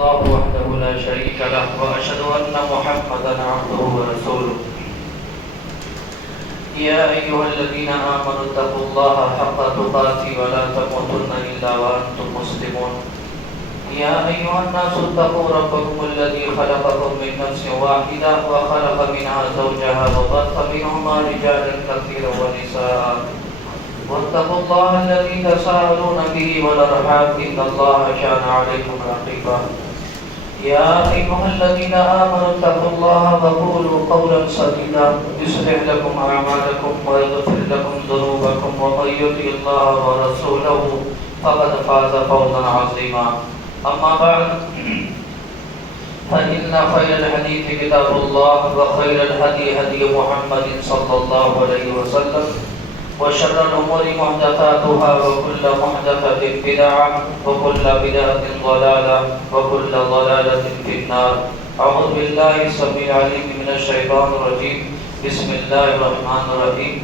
الله وحده لا شريك له وأشهد أن محمدا عبده ورسوله يا أيها الذين آمنوا اتقوا الله حق تقاته ولا تموتن إلا وأنتم مسلمون يا أيها الناس اتقوا ربكم الذي خلقكم من نفس واحدة وخلق منها زوجها وبث منهما رجالا كثيرا ونساء واتقوا الله الذي تساءلون به والأرحام إن الله كان عليكم رقيبا يا أيها الذين آمنوا اتقوا الله وقولوا قولا سديدا يصلح لكم أعمالكم ويغفر لكم ذنوبكم ومن يطع الله ورسوله فقد فاز فوزا عظيما أما بعد فإن خير الحديث كتاب الله وخير الهدي هدي محمد صلى الله عليه وسلم وشر الأمور محدثاتها وكل محدثة بدعة وكل بدعة ضلالة وكل ضلالة في النار. أعوذ بالله السميع العليم من الشيطان الرجيم. بسم الله الرحمن الرحيم.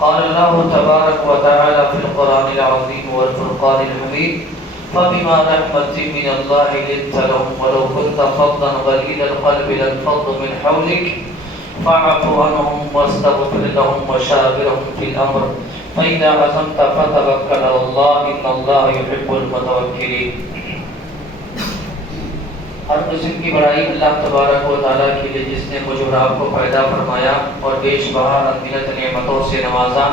قال الله تبارك وتعالى في القرآن العظيم والفرقان الحميد فبما رحمة من الله لنت لهم ولو كنت فظا غليظ القلب لانفضوا من حولك فاعف عنهم واستغفر لهم وشاورهم في الأمر فإذا عزمت فتوكل على الله إن الله يحب المتوكلين. ہر قسم کی بڑائی اللہ تبارک و تعالیٰ کے لیے جس نے مجھ اور آپ کو پیدا فرمایا اور بیش بہا انگنت نعمتوں سے نوازا.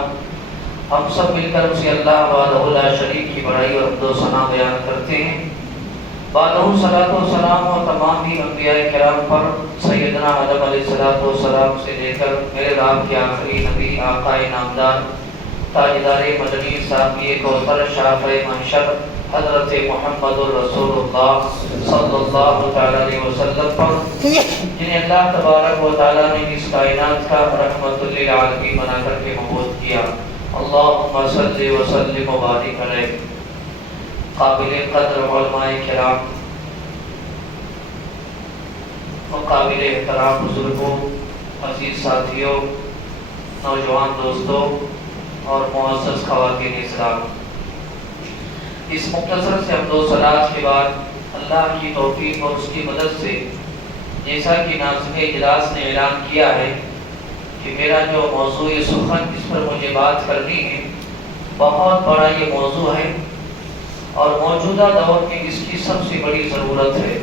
ہم سب مل کر اسے اللہ وحدہ لا شریک کی بڑائی اور حمد و ثنا بیان کرتے ہیں. بعدہ صلاۃ و سلام و تمام ہی انبیاء کرام پر سیدنا آدم علیہ الصلوۃ والسلام سے لے کر میرے رب کے آخری نبی آقا نامدار تاجدار مدنی صاحب کوثر شافع محشر حضرت محمد الرسول اللہ صلی اللہ تعالی علیہ وسلم پر جنہیں اللہ تبارک و تعالی نے اس کائنات کا رحمت للعالمین بنا کر کے مبعوث کیا. اللہم صلی وسلم و بارک علیہ. قابل قدر علماء کرام، قابل احترام بزرگوں، عزیز ساتھیوں، نوجوان دوستوں اور معزز خواتین اسلام، اس مختصر سے حمد و ثنا کے بعد اللہ کی توفیق اور اس کی مدد سے جیسا کہ ناظم اجلاس نے اعلان کیا ہے کہ میرا جو موضوع سخن اس پر مجھے بات کرنی ہے بہت بڑا یہ موضوع ہے اور موجودہ دور میں اس کی سب سے بڑی ضرورت ہے.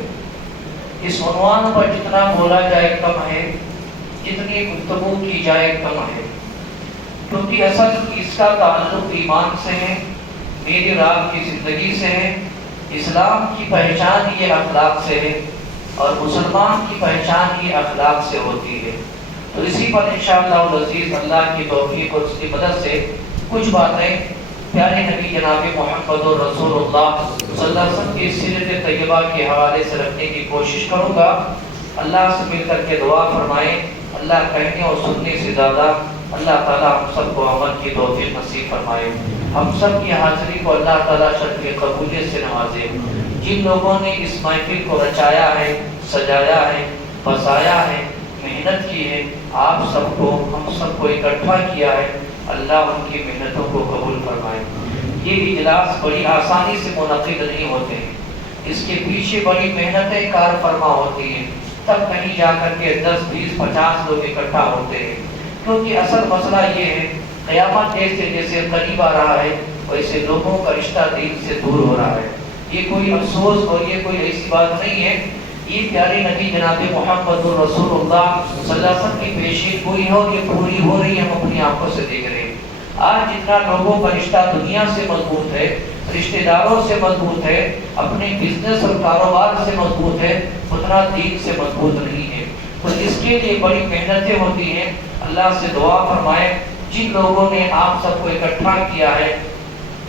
اس عنوان پر جتنا بولا جائے کم ہے، جتنی گفتگو کی جائے کم ہے، کیونکہ اصل اس کا تعلق ایمان سے ہے، میری رات کی زندگی سے ہے. اسلام کی پہچان یہ اخلاق سے ہے اور مسلمان کی پہچان یہ اخلاق سے ہوتی ہے. تو اسی پر انشاءاللہ العزیز اللہ کی توفیق اور اس کی مدد سے کچھ باتیں پیارے نبی جناب محمد الرسول اللہ صلی اللہ علیہ وسلم کی سیرت طیبہ کے حوالے سے رکھنے کی کوشش کروں گا. اللہ سے مل کر کے دعا فرمائیں. اللہ کہنے اور سننے سے زیادہ اللہ تعالیٰ ہم سب کو عمل کی توفیق نصیب فرمائے. ہم سب کی حاضری کو اللہ تعالیٰ شرف قبولیت سے نوازے. جن لوگوں نے اس محفل کو رچایا ہے، سجایا ہے، بسایا ہے، محنت کی ہے، آپ سب کو ہم سب کو اکٹھا کیا ہے، اللہ ان کی محنتوں کو قبول فرمائے. یہ اجلاس بڑی آسانی سے منعقد نہیں ہوتے ہیں، اس کے پیچھے بڑی محنتیں کار فرما ہوتی ہیں، تب کہیں جا کر کے 10 20 50 لوگ اکٹھا ہوتے ہیں. کیونکہ اصل مسئلہ یہ ہے قیامت جیسے جیسے قریب آ رہا ہے ویسے لوگوں کا رشتہ دین سے دور ہو رہا ہے. یہ کوئی افسوس اور یہ کوئی ایسی بات نہیں ہے. یہ پیارے نبی جناب محمد الرسول اللہ صلی اللہ علیہ وسلم کی پیشین گوئی ہے اور یہ پوری ہو رہی ہے، ہم اپنی آنکھوں سے دیکھ رہے ہیں. آج جتنا لوگوں کا رشتہ دنیا سے مضبوط ہے، رشتہ داروں سے مضبوط ہے، اپنے بزنس اور کاروبار سے مضبوط ہے، اتنا دین سے مضبوط نہیں ہے. تو اس کے لیے بڑی محنتیں ہوتی ہیں. اللہ سے دعا فرمائے جن لوگوں نے آپ سب کو اکٹھا کیا ہے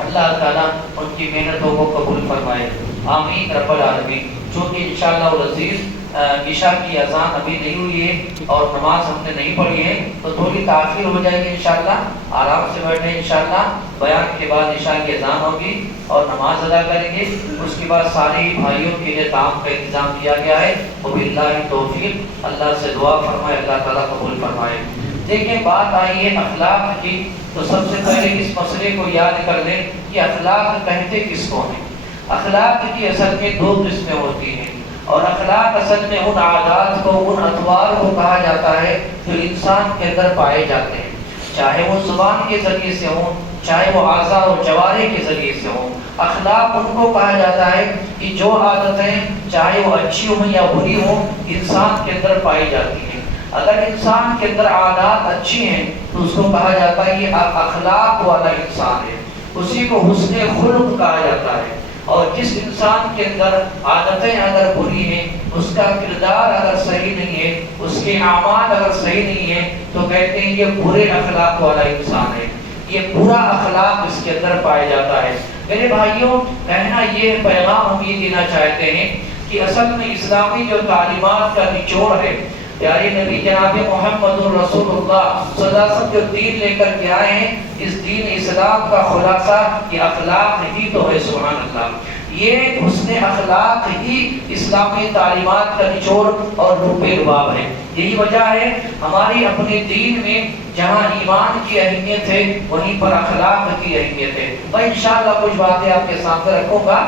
اللہ تعالیٰ ان کی محنتوں کو قبول فرمائے. آمین رب العالمین. چونکہ انشاءاللہ العزیز عشاء کی اذان ابھی نہیں ہوئی ہے اور نماز ہم نے نہیں پڑھی ہے تو تھوڑی تاخیر ہو جائے گی. انشاءاللہ آرام سے بیٹھیں. انشاءاللہ بیان کے بعد عشاء کی اذان ہوگی اور نماز ادا کریں گے. اس کے بعد سارے بھائیوں کے لیے تعام کا انتظام کیا گیا ہے. وباللہ توفیق. اللہ سے دعا فرمائے اللہ تعالیٰ قبول فرمائے. دیکھیں بات آئی ہے اخلاق کی، تو سب سے پہلے اس مسئلے کو یاد کر لیں کہ اخلاق کہتے کس کو ہیں. اخلاق کی اصل میں دو قسمیں ہوتی ہیں. اور اخلاق اصل میں ان عادات کو، ان اطوار کو کہا جاتا ہے جو انسان کے اندر پائے جاتے ہیں، چاہے وہ زبان کے ذریعے سے ہوں، چاہے وہ اعضاء و جوارح کے ذریعے سے ہوں۔ اخلاق ان کو کہا جاتا ہے کہ جو عادتیں چاہے وہ اچھی ہوں یا بری ہوں انسان کے اندر پائی جاتی ہیں۔ اگر انسان کے اندر عادات اچھی ہیں تو اس کو کہا جاتا ہے یہ اخلاق والا انسان ہے، اسی کو حسن خلق کہا جاتا ہے۔ اور جس انسان کے اندر عادتیں اگر بری ہیں، اس کا کردار اگر صحیح نہیں ہے، اس کے اعمال اگر صحیح نہیں ہے، تو کہتے ہیں یہ برے اخلاق والا انسان ہے، یہ برا اخلاق اس کے اندر پایا جاتا ہے۔ میرے بھائیوں، کہنا یہ پیغام ہم یہ دینا چاہتے ہیں کہ اصل میں اسلامی جو تعلیمات کا نچوڑ ہے، پیارے نبی جناب محمد رسول اللہ صلی اللہ علیہ وسلم جو دین لے کر کے آئے ہیں، اس دین اسلام کا خلاصہ یہ اخلاق ہی تو ہے۔ سبحان اللہ، یہ حسن اخلاق ہی اسلامی تعلیمات کا نچوڑ اور روح رباب ہے۔ یہی وجہ ہے ہماری اپنے دین میں جہاں ایمان کی اہمیت ہے وہیں پر اخلاق کی اہمیت ہے۔ میں انشاءاللہ کچھ باتیں آپ کے سامنے رکھوں گا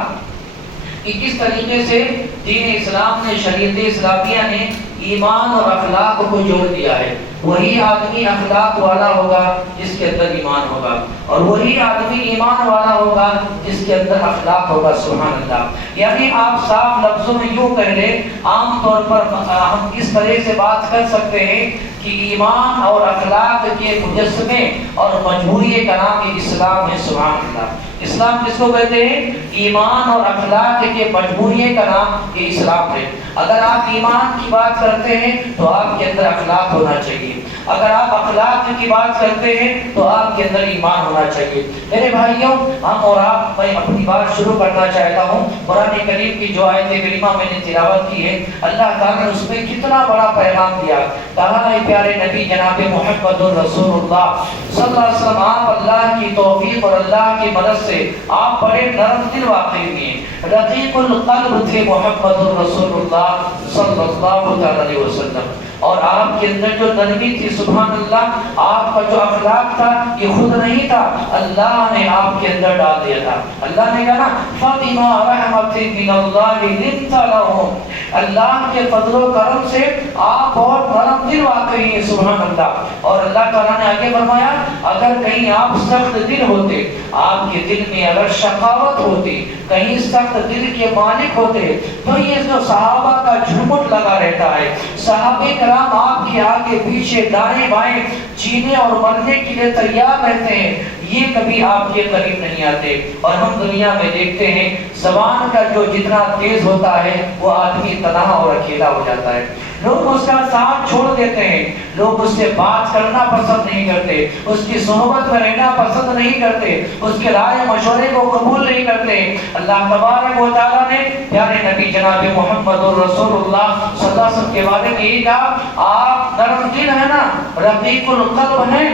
کہ کس طریقے سے دین اسلام نے، شریعت اسلامیہ نے ایمان اور اخلاق کو جوڑ دیا ہے۔ وہی آدمی اخلاق والا ہوگا جس کے اندر ایمان ہوگا، اور وہی آدمی ایمان والا ہوگا جس کے اندر اخلاق ہوگا۔ سبحان اللہ، یعنی آپ صاف لفظوں میں یوں کہہ لیں، عام طور پر ہم اس طرح سے بات کر سکتے ہیں کہ ایمان اور اخلاق کے مجسمے اور مجموعے کا نام یہ اسلام ہے۔ سبحان اللہ، اسلام کس کو کہتے ہیں؟ ایمان اور اخلاق کے مجموعے کا نام یہ اسلام ہے۔ اگر آپ ایمان کی بات کرتے ہیں تو آپ کے اندر اخلاق ہونا چاہیے، اگر آپ اخلاق کی بات کرتے ہیں تو آپ کے اندر ایمان ہونا چاہیے۔ میرے بھائیوں، ہم اور آپ، میں اپنی بات شروع کرنا چاہتا ہوں۔ قرآن کریم کی جو آیت کریمہ میں نے تلاوت کی ہے، اللہ تعالیٰ نے اس میں کتنا بڑا پیغام دیا۔ کہا ہے پیارے نبی جناب محمد رسول اللہ صلی اللہ علیہ وسلم، آپ اللہ کی توفیق اور اللہ کی مدد سے آپ بڑے نرم دل واقعی ہوئے، رقیق القلب تھے محمد رسول اللہ صلی اللہ علیہ وسلم، اور آپ کے اندر جو نرمی تھی، سبحان اللہ، آپ کا جو اخلاق تھا یہ خود نہیں تھا، اللہ نے آپ کے اندر ڈال دیا تھا۔ اللہ نے کہا فَبِمَا رَحْمَةٍ مِّنَ اللَّهِ لِنْتَ لَهُمْ، اللہ کے فضل و کرم سے آپ بہت نرم دل واقعی ہیں۔ سبحان اللہ، اور اللہ تعالیٰ نے آگے فرمایا اگر کہیں آپ سخت دل ہوتے، آپ کے دل میں اگر شقاوت ہوتی، کہیں سخت دل کے مالک ہوتے، تو یہ جو صحابہ کا جھمٹ لگا رہتا ہے، صحابہ کرام آپ کے آگے پیچھے دائیں بائیں جینے اور مرنے کے لیے تیار رہتے ہیں، یہ کبھی آپ کے قریب نہیں آتے۔ اور ہم دنیا میں دیکھتے ہیں زبان کا جو جتنا تیز ہوتا ہے وہ آدمی تنہا اور اکیلا ہو جاتا ہے، لوگ اس کا ساتھ چھوڑ دیتے ہیں، لوگ اس سے بات کرنا پسند نہیں کرتے، اس کی صحبت میں رہنا پسند نہیں کرتے، اس کے رائے مشورے کو قبول نہیں کرتے۔ اللہ تبارک و تعالیٰ نے پیارے نبی جناب محمد رسول اللہ صلی اللہ علیہ وسلم کے بارے میں یہی کہا، آپ نرم دل ہیں نا، رقیق القلب ہیں،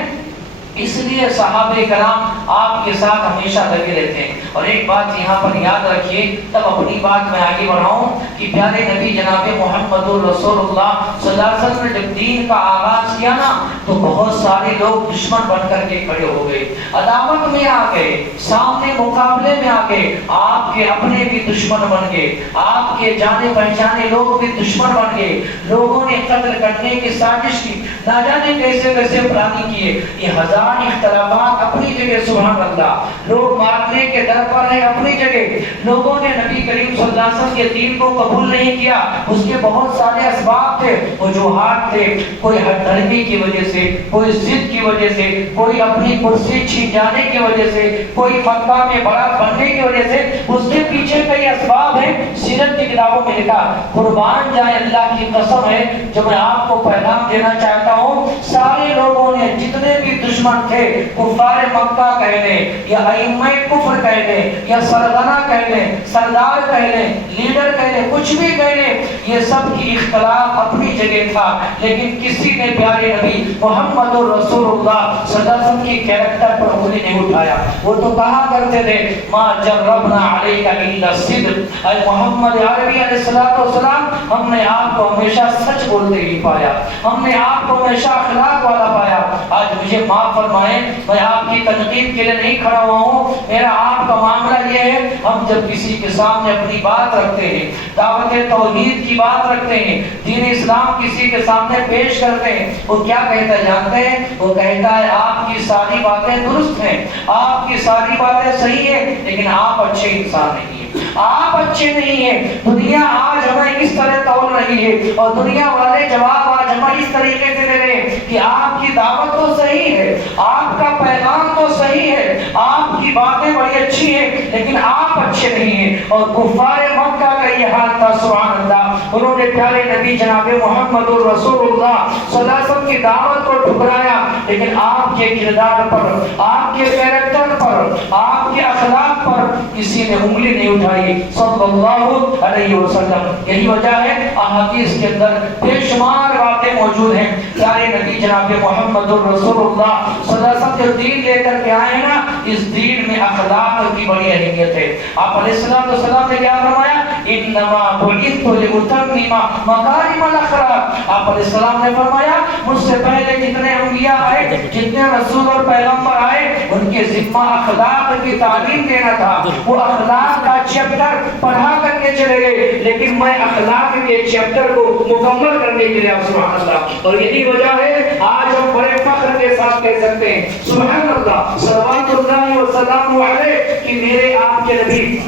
اس لیے صحابہ کرام آپ کے ساتھ ہمیشہ لگے رہتے ہیں۔ اور ایک بات یہاں پر یاد رکھیے، تب اپنی بات میں آگے بڑھاؤں، کہ پیارے نبی جناب محمد رسول اللہ صلی اللہ علیہ وسلم نے جب دین کا آغاز کیا نا، تو بہت سارے لوگ دشمن بن کر کے کھڑے ہو گئے، عداوت میں آ گئے، سامنے مقابلے میں آ گئے، آپ کے اپنے بھی دشمن بن گئے، آپ کے جانے پہچانے لوگ بھی دشمن بن گئے، لوگوں نے قتل کرنے کی سازش کی، نہ جانے کیسے کیسے پلاننگ کیے۔ یہ ہزار اختلافات اپنی جگہ، سبحان اللہ، لوگ مارنے کے در پر ہیں اپنی جگہ، لوگوں نے نبی کریم صلی اللہ علیہ وسلم کے دین کو قبول نہیں کیا، اس کے بہت سارے اسباب تھے، وجوہات تھے، کوئی ہٹ دھرمی کی وجہ سے، کوئی ضد کی وجہ سے، کوئی اپنی کرسی چھین جانے کی وجہ سے، کوئی مکہ میں بڑا بننے کی وجہ سے، اس کے پیچھے کئی اسباب ہیں۔ سیرت کی کتابوں میں لکھا، قربان جائے اللہ کی قسم ہے، جو میں آپ کو پیغام دینا چاہتا ہوں، سارے لوگوں نے جتنے بھی دشمن تھے، کفار مکہ کہہ لیں یا ائمہ کفر کہہ لیں یا سرغنہ کہہ لیں، سردار کہہ لیں، لیڈر کہہ لیں، کچھ بھی کہہ لیں، یہ سب کی اختلاف اپنی جگہ تھا، لیکن کسی نے پیارے نبی محمد رسول اللہ صلی اللہ علیہ وسلم کی کیریکٹر پر انگلی نہیں اٹھایا۔ وہ تو کہا کرتے تھے ما جربنا علیک الا الصدق، اے محمد عربی علیہ السلام ہم نے آپ کو ہمیشہ سچ بولتے ہی پایا، ہم نے آپ کو ہمیشہ اخلاق والا پایا۔ آج مجھے معاف فرمائیں، میں آپ کی تنقید کے لیے نہیں کھڑا ہوا ہوں، میرا آپ کا معاملہ یہ ہے، ہم جب کسی کے سامنے اپنی بات رکھتے ہیں، دعوت توحید کی بات رکھتے ہیں، دین اسلام کسی کے سامنے پیش کرتے ہیں، وہ کیا کہتا ہے جانتے ہیں؟ وہ کہتا ہے آپ کی ساری باتیں درست ہیں، آپ کی ساری باتیں صحیح ہیں، لیکن آپ اچھے انسان نہیں ہیں، آپ اچھے نہیں ہیں۔ دنیا آج ہمیں اس طرح تول رہی ہے، اور دنیا والے جواب آج ہمیں اس طریقے سے دے رہے ہیں کہ آپ کی دعوت تو صحیح ہے، آپ کا پیغام تو صحیح ہے، آپ کی باتیں بڑی اچھی ہیں، لیکن آپ اچھے نہیں ہیں۔ اور کفار مکہ کا یہ حال تھا، سبحان اللہ، انہوں نے پیارے نبی جناب محمد رسول اللہ صلی اللہ علیہ وسلم کی دعوت کو ٹھکرایا، لیکن آپ کے کردار پر، آپ کے کیریکٹر پر، آپ کے اخلاق پر کسی نے انگلی نہیں اٹھائی صلی اللہ علیہ وسلم۔ یہی وجہ ہے احادیث کے اندر بے شمار باتیں موجود ہیں۔ پیارے نبی جناب محمد رسول اللہ صلی اللہ علیہ وسلم جو دین لے کر کے آئے ہیں نا، اس دین میں اخلاق کی بڑی اہمیت ہے۔ آپ علیہ السلام نے کیا فرمایا؟ انما بعثت لاتمم مکارم الاخلاق۔ آپ علیہ السلام نے فرمایا مجھ سے پہلے جتنے انبیاء آئے، جتنے رسول اور پیغمبر آئے، ان کے ذمہ اخلاق کی تعلیم دینا تھا۔ وہ اخلاق کا چیپٹر پڑھا کر کے چلے گئے، لیکن میں اخلاق کے چیپٹر کو مکمل کرنے کے لیے، سبحان اللہ، اور یہی وجہ ہے آج ہم بڑے فخر کے ساتھ کہہ سکتے ہیں سبحان اللہ صلوات اللہ وسلام علیہ کہ میرے آپ کے نبی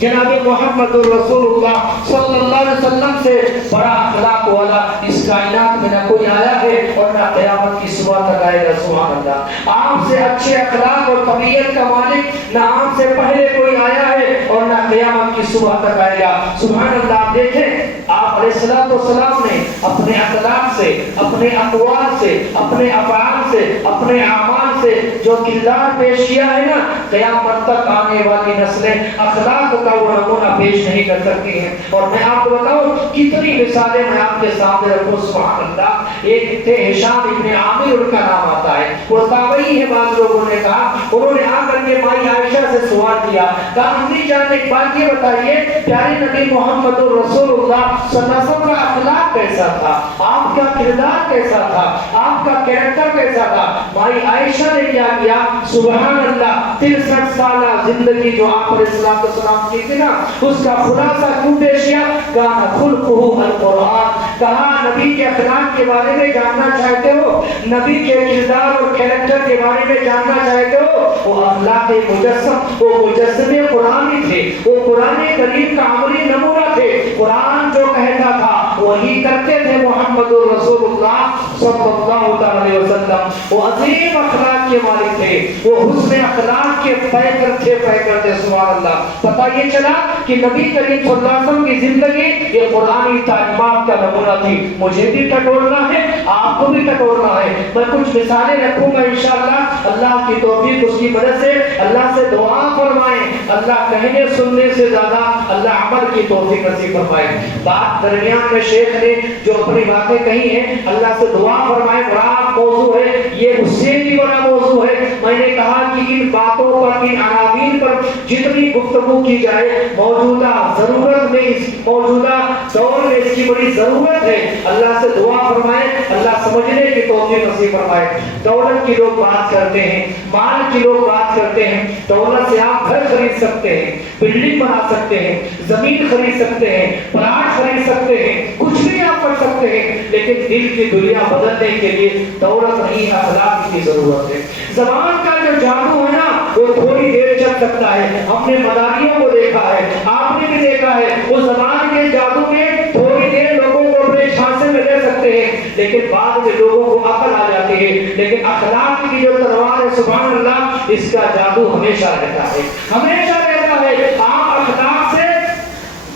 جناب محمد رسول اللہ صلی اللہ علیہ وسلم سے بڑا اخلاق والا اس کائنات میں نہ کوئی آیا ہے اور نہ قیامت کی صبح تک آئے گا، سبحان اللہ۔ آپ سے اچھے اخلاق اور طبیعت کا مالک نہ آپ سے پہلے کوئی آیا ہے اور نہ قیامت کی صبح تک آئے گا، سبحان اللہ۔ آپ دیکھیں آپ علیہ السلام نے اپنے اخلاق سے، اپنے اقوال سے، اپنے افعال سے، اپنے اعمال سے جو کردار پیش کیا ہے نا، قیامت تک آنے والی نسلیں اخلاق کا وہ نمونہ پیش نہیں کر سکتی ہیں۔ اور میں آپ کو بتاؤں کتنی مثالیں میں آپ کے سامنے رکھوں، سبحان اللہ۔ ایک تھے ہشام ابن عامر، ان کا نام آتا ہے، وہ تابعی ہے۔ بعض لوگوں نے کہا، انہوں نے آ کر کے مائی عائشہ سے سوال کیا، کہا امی جان ایک بات یہ بتائیے، پیارے نبی محمد رسول اللہ صلی اللہ علیہ وسلم کا اخلاق کیسا تھا، آپ کا کردار کیسا تھا، آپ کا کیریکٹر کیسا تھا؟ مائی عائشہ نے کیا کیا، سبحان اللہ، 63 سالہ زندگی جو آپ علیہ السلام کی تھی نا، اس کا خلاصہ کیوں پیش کیا؟ کہا خلقہ القرآن، کہا نبی کے اخلاق کے بارے میں جاننا چاہتے ہو، نبی کے کردار اور کیریکٹر کے بارے میں جاننا چاہتے ہو، وہ اخلاق مجسم، وہ مجسم قرآنی تھے، وہ قرآن کریم کا عملی نمونہ تھے۔ قرآن جو کہتا تھا وہی کرتے تھے محمد رسول اللہ صلی اللہ علیہ وسلم۔ وہ عظیم اخلاق کے مالک تھے، وہ حسن اخلاق کے پیکر تھے، سبحان اللہ۔ پتہ یہ چلا کہ نبی کریم صلی اللہ علیہ وسلم کی زندگی یہ قرآنی تعلیمات کا نمونہ تھی۔ مجھے بھی ٹٹولنا ہے، آپ کو بھی ٹٹولنا ہے۔ میں کچھ مثالیں رکھوں گا انشاءاللہ، اللہ کی توفیق اس کی مدد سے۔ اللہ سے دعا فرمائیں، اللہ کہنے سننے سے زیادہ اللہ عمل کی توفیق نصیب فرمائے۔ بات درمیان میں شیخ نے جو اپنی باتیں کہی ہیں، اللہ سے دعا فرمائے، بڑا موضوع ہے یہ، اس سے بھی بڑا موضوع ہے۔ میں نے کہا کہ ان باتوں پر، ان عناوین پر جتنی گفتگو کی جائے، موجودہ ضرورت میں، اس موجودہ دور میں اس کی بڑی ضرورت ہے۔ اللہ سے دعا فرمائے، اللہ سمجھنے کی توفیق نصیب فرمائے۔ دولت کی لوگ بات کرتے ہیں، مال کی لوگ بات کرتے ہیں، دولت سے آپ گھر خرید سکتے ہیں، بلڈنگ بنا سکتے ہیں، زمین خرید سکتے ہیں، پلاٹ خرید سکتے ہیں، کچھ بھی آپ کر سکتے ہیں، لیکن دل کی دنیا بدلنے کے لیے دولت نہیں، اخلاق کی ضرورت ہے۔ زبان کا جو جادو ہے نا، وہ تھوڑی دیر چل سکتا ہے۔ ہم نے مداریوں کو دیکھا ہے، آپ نے بھی دیکھا ہے، وہ زبان کے جادو میں تھوڑی دیر لوگوں کو اپنے چھانسے میں لے سکتے ہیں، لیکن بعد میں لوگوں کو عقل آ جاتی ہے۔ لیکن اخلاق کی جو تلوار ہے، سبحان اللہ، اس کا جادو ہمیشہ رہتا ہے، ہمیشہ رہتا ہے۔ آپ اخلاق سے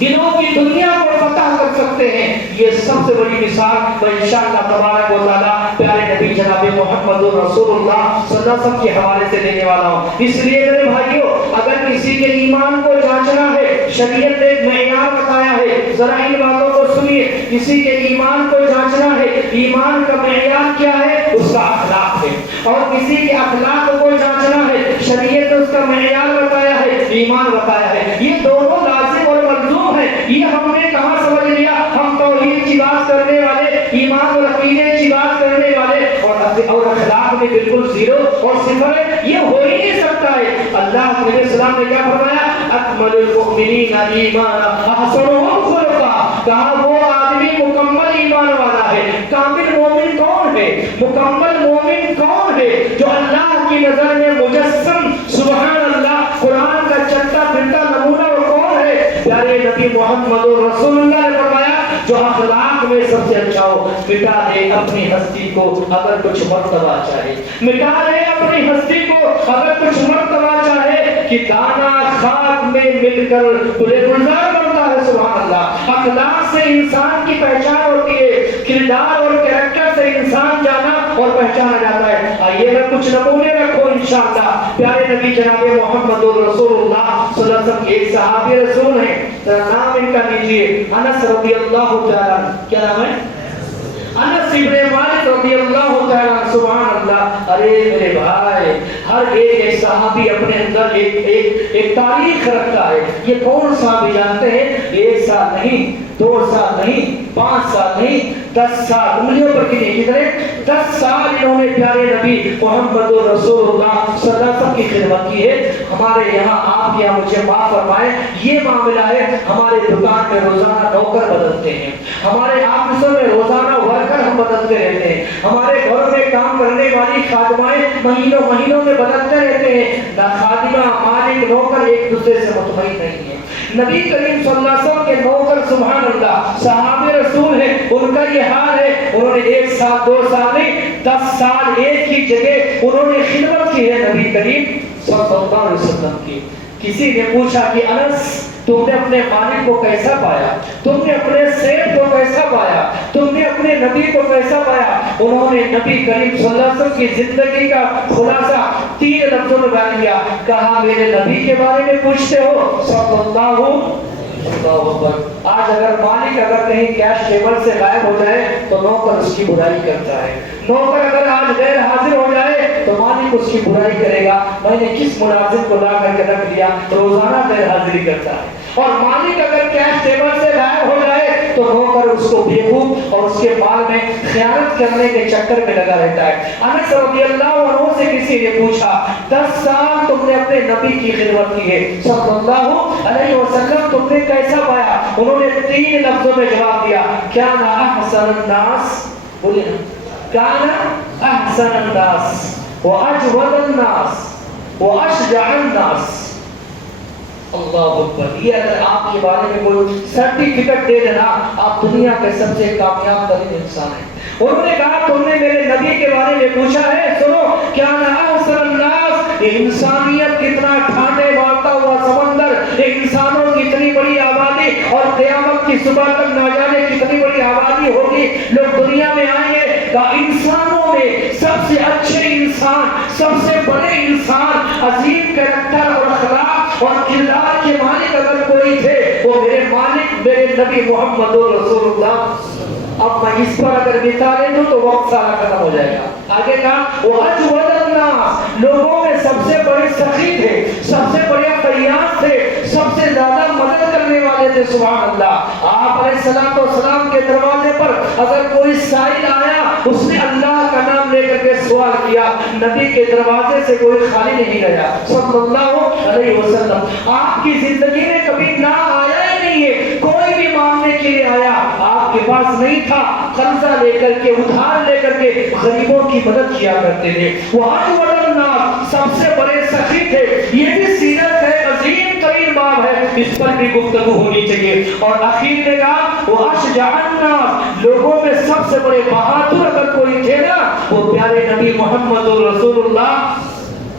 دنوں کی دنیا کو فتح کر سکتے ہیں۔ یہ سب سے بڑی مثال میں انشاءاللہ تبارک و تعالی پیارے نبی جناب محمد رسول اللہ صلی اللہ علیہ وسلم کے حوالے سے دینے والا ہوں۔ اس لیے میرے بھائیوں، اگر کسی کے ایمان کو جانچنا ہے، شریعت نے ایک معیار بتایا ہے، ذرا ان باتوں کو سنیے۔ کسی کے ایمان کو جانچنا ہے، ایمان کا معیار کیا ہے؟ اس کا اخلاق ہے۔ اور کسی کے اخلاق کو جانچنا ہے، شریعت نے اس کا معیار بتایا ہے، ایمان بتایا ہے۔ یہ دونوں لازم اور ملزوم ہے۔ یہ ہم نے کہاں سمجھ لیا؟ ہم تو نبی السلام نے کیا فرمایا؟ اکمل المؤمنین ایمانا احسنهم خلقا، کہا وہ آدمی مکمل ایمان والا ہے۔ کامل مومن کون ہے؟ مکمل مومن کون ہے؟ جو اللہ کی نظر میں مجسم، سبحان اللہ، قرآن کا چلتا پھرتا نمونہ وہ کون ہے؟ پیارے نبی محمد رسول اللہ نے فرمایا جو اخلاق میں سب سے اچھا ہو، مٹا دے اپنی ہستی کو اگر کچھ مرتبہ چاہے، مٹا دے اپنی ہستی کو اگر کچھ مرتبہ چاہے، کہ دانا خاک میں مل کر گلے گلزار بنتا ہے۔ سبحان اللہ، اخلاق سے انسان کی پہچان ہوتی ہے، کردار اور کریکٹر سے انسان جانا اور پہچانا جاتا ہے۔ آئیے میں کچھ نمونے رکھوں انشاءاللہ۔ پیارے نبی جناب محمد رسول اللہ صلی اللہ علیہ وسلم کے ایک صحابی رسول ہیں، نام ان کا لیجیے، انس رضی اللہ تعالیٰ، کیا نام ہے؟ انس ابن مالک رضی اللہ تعالیٰ، سبحان اللہ۔ ارے میرے بھائی، ہر ایک صحابی اپنے اندر ایک تاریخ رکھتا ہے۔ یہ کون صحابی جانتے ہیں؟ 1 سال نہیں، 2 سال نہیں، 5 سال نہیں، 10 سال، انگلیوں پر گنے کتنے؟ 10 سال انہوں نے پیارے نبی محمد رسول اللہ صلی اللہ علیہ وسلم کی خدمت کی ہے۔ ہمارے یہاں، آپ یہاں مجھے معاف فرمائیں، یہ معاملہ ہے، ہمارے دکان میں روزانہ نوکر بدلتے ہیں، ہمارے آفسوں میں روزانہ ورکر ہم بدلتے رہتے ہیں، ہمارے گھر میں کام کرنے والی خادمائیں مہینوں میں بدلتے رہتے ہیں۔ نہ خادمہ، مالک، نوکر ایک دوسرے سے مطمئن نہیں ہے۔ نبی کریم صلی اللہ علیہ وسلم کے نوکر، سبحان اللہ، صحابہ رسول ہیں، ان کا یہ حال ہے، انہوں نے 1 سال 2 سال نہیں، 10 سال ایک ہی جگہ انہوں نے خدمت کی ہے نبی کریم صلی اللہ علیہ وسلم کی۔ کسی نے پوچھا کہ انس، تم نے اپنے مالک کو کیسا پایا؟ تم نے اپنے سیٹ کو کیسا پایا؟ تم نے اپنے نبی کو کیسا پایا؟ انہوں نے نبی کریم صلی اللہ علیہ وسلم کی زندگی کا خلاصہ 3 لفظوں میں بیان کیا، کہا میرے نبی کے بارے میں پوچھتے ہو صلی اللہ اکبر۔ آج اگر مالک کہیں کیش ٹیبل سے غائب ہو جائے تو نوکر اس کی برائی کرتا ہے، نوکر اگر آج غیر حاضر ہو جائے تو مالک اس کی برائی کرے گا، میں نے کس ملازم کو لا کر کے رکھ دیا، روزانہ غیر حاضری کرتا ہے۔ اور مالک اگر کیش ٹیبل سے غائب ہو جائے تو نوکر اس کو بیوقوف اور اس کے مال میں خیانت کرنے کے چکر میں لگا رہتا ہے۔ انس رضی اللہ عنہ سے کسی نے پوچھا 10 سال تم نے اپنے نبی کی خدمت کی ہے صلی اللہ علیہ وسلم، تم نے کیسا پایا؟ انہوں نے 3 لفظوں میں جواب دیا، کان احسن الناس، بولے نا، کان احسن الناس واجود الناس واشجع الناس۔ اللہ اکبر۔ یہ اگر آپ کے بارے میں کوئی سرٹیفکیٹ دے دینا، آپ دنیا کے سب سے کامیاب ترین انسان ہیں۔ انہوں نے کہا تم نے میرے نبی کے بارے میں پوچھا ہے، سنو، کیا احسن الناس، انسانیت کتنا ٹھانے مارتا ہوا سمندر، انسانوں کی اتنی بڑی آبادی، اور قیامت کی صبح تک نہ جانے کتنی بڑی آبادی ہوگی، لوگ دنیا میں آئیں گے، انسانوں میں سب سے اچھے انسان، سب سے بڑے انسان، عظیم کریکٹر اور اخلاق اور کردار کے مالک اگر کوئی تھے وہ میرے مالک میرے نبی محمد رسول اللہ۔ اب میں اس پر اگر مثالیں دوں تو وقت سارا ختم ہو جائے گا۔ آگے کہا وَأَجْوَدَ النَّاسِ، لوگوں میں سب سے بڑے سخی تھے، سب سے بڑے فیاض تھے، سب سے زیادہ مدد کرنے والے تھے، سبحان اللہ۔ آپ علیہ السلام کے دروازے پر اگر کوئی سائل آیا، اس نے اللہ کا نام لے کر کے سوال کیا، نبی کے دروازے سے کوئی خالی نہیں گیا صلی اللہ علیہ وسلم۔ آپ کی زندگی میں کبھی نہ آیا ہی نہیں ہے، کوئی بھی مانگنے کے لیے آیا آپ کے پاس نہیں تھا، قرضہ لے کر کے، ادھار لے کر کے غریبوں کی مدد کیا کرتے تھے۔ وَأَجْوَدَ النَّاسِ، سب سے بڑے سخی تھے۔ یہ بھی سیرت ہے، عظیم ترین باب ہے، اس پر بھی گفتگو ہونی چاہیے۔ اور اخیر نے کہا وَأَشْجَعَ النَّاسِ، لوگوں میں سب سے بڑے بہادر اگر کوئی تھے نا وہ پیارے نبی محمد رسول اللہ۔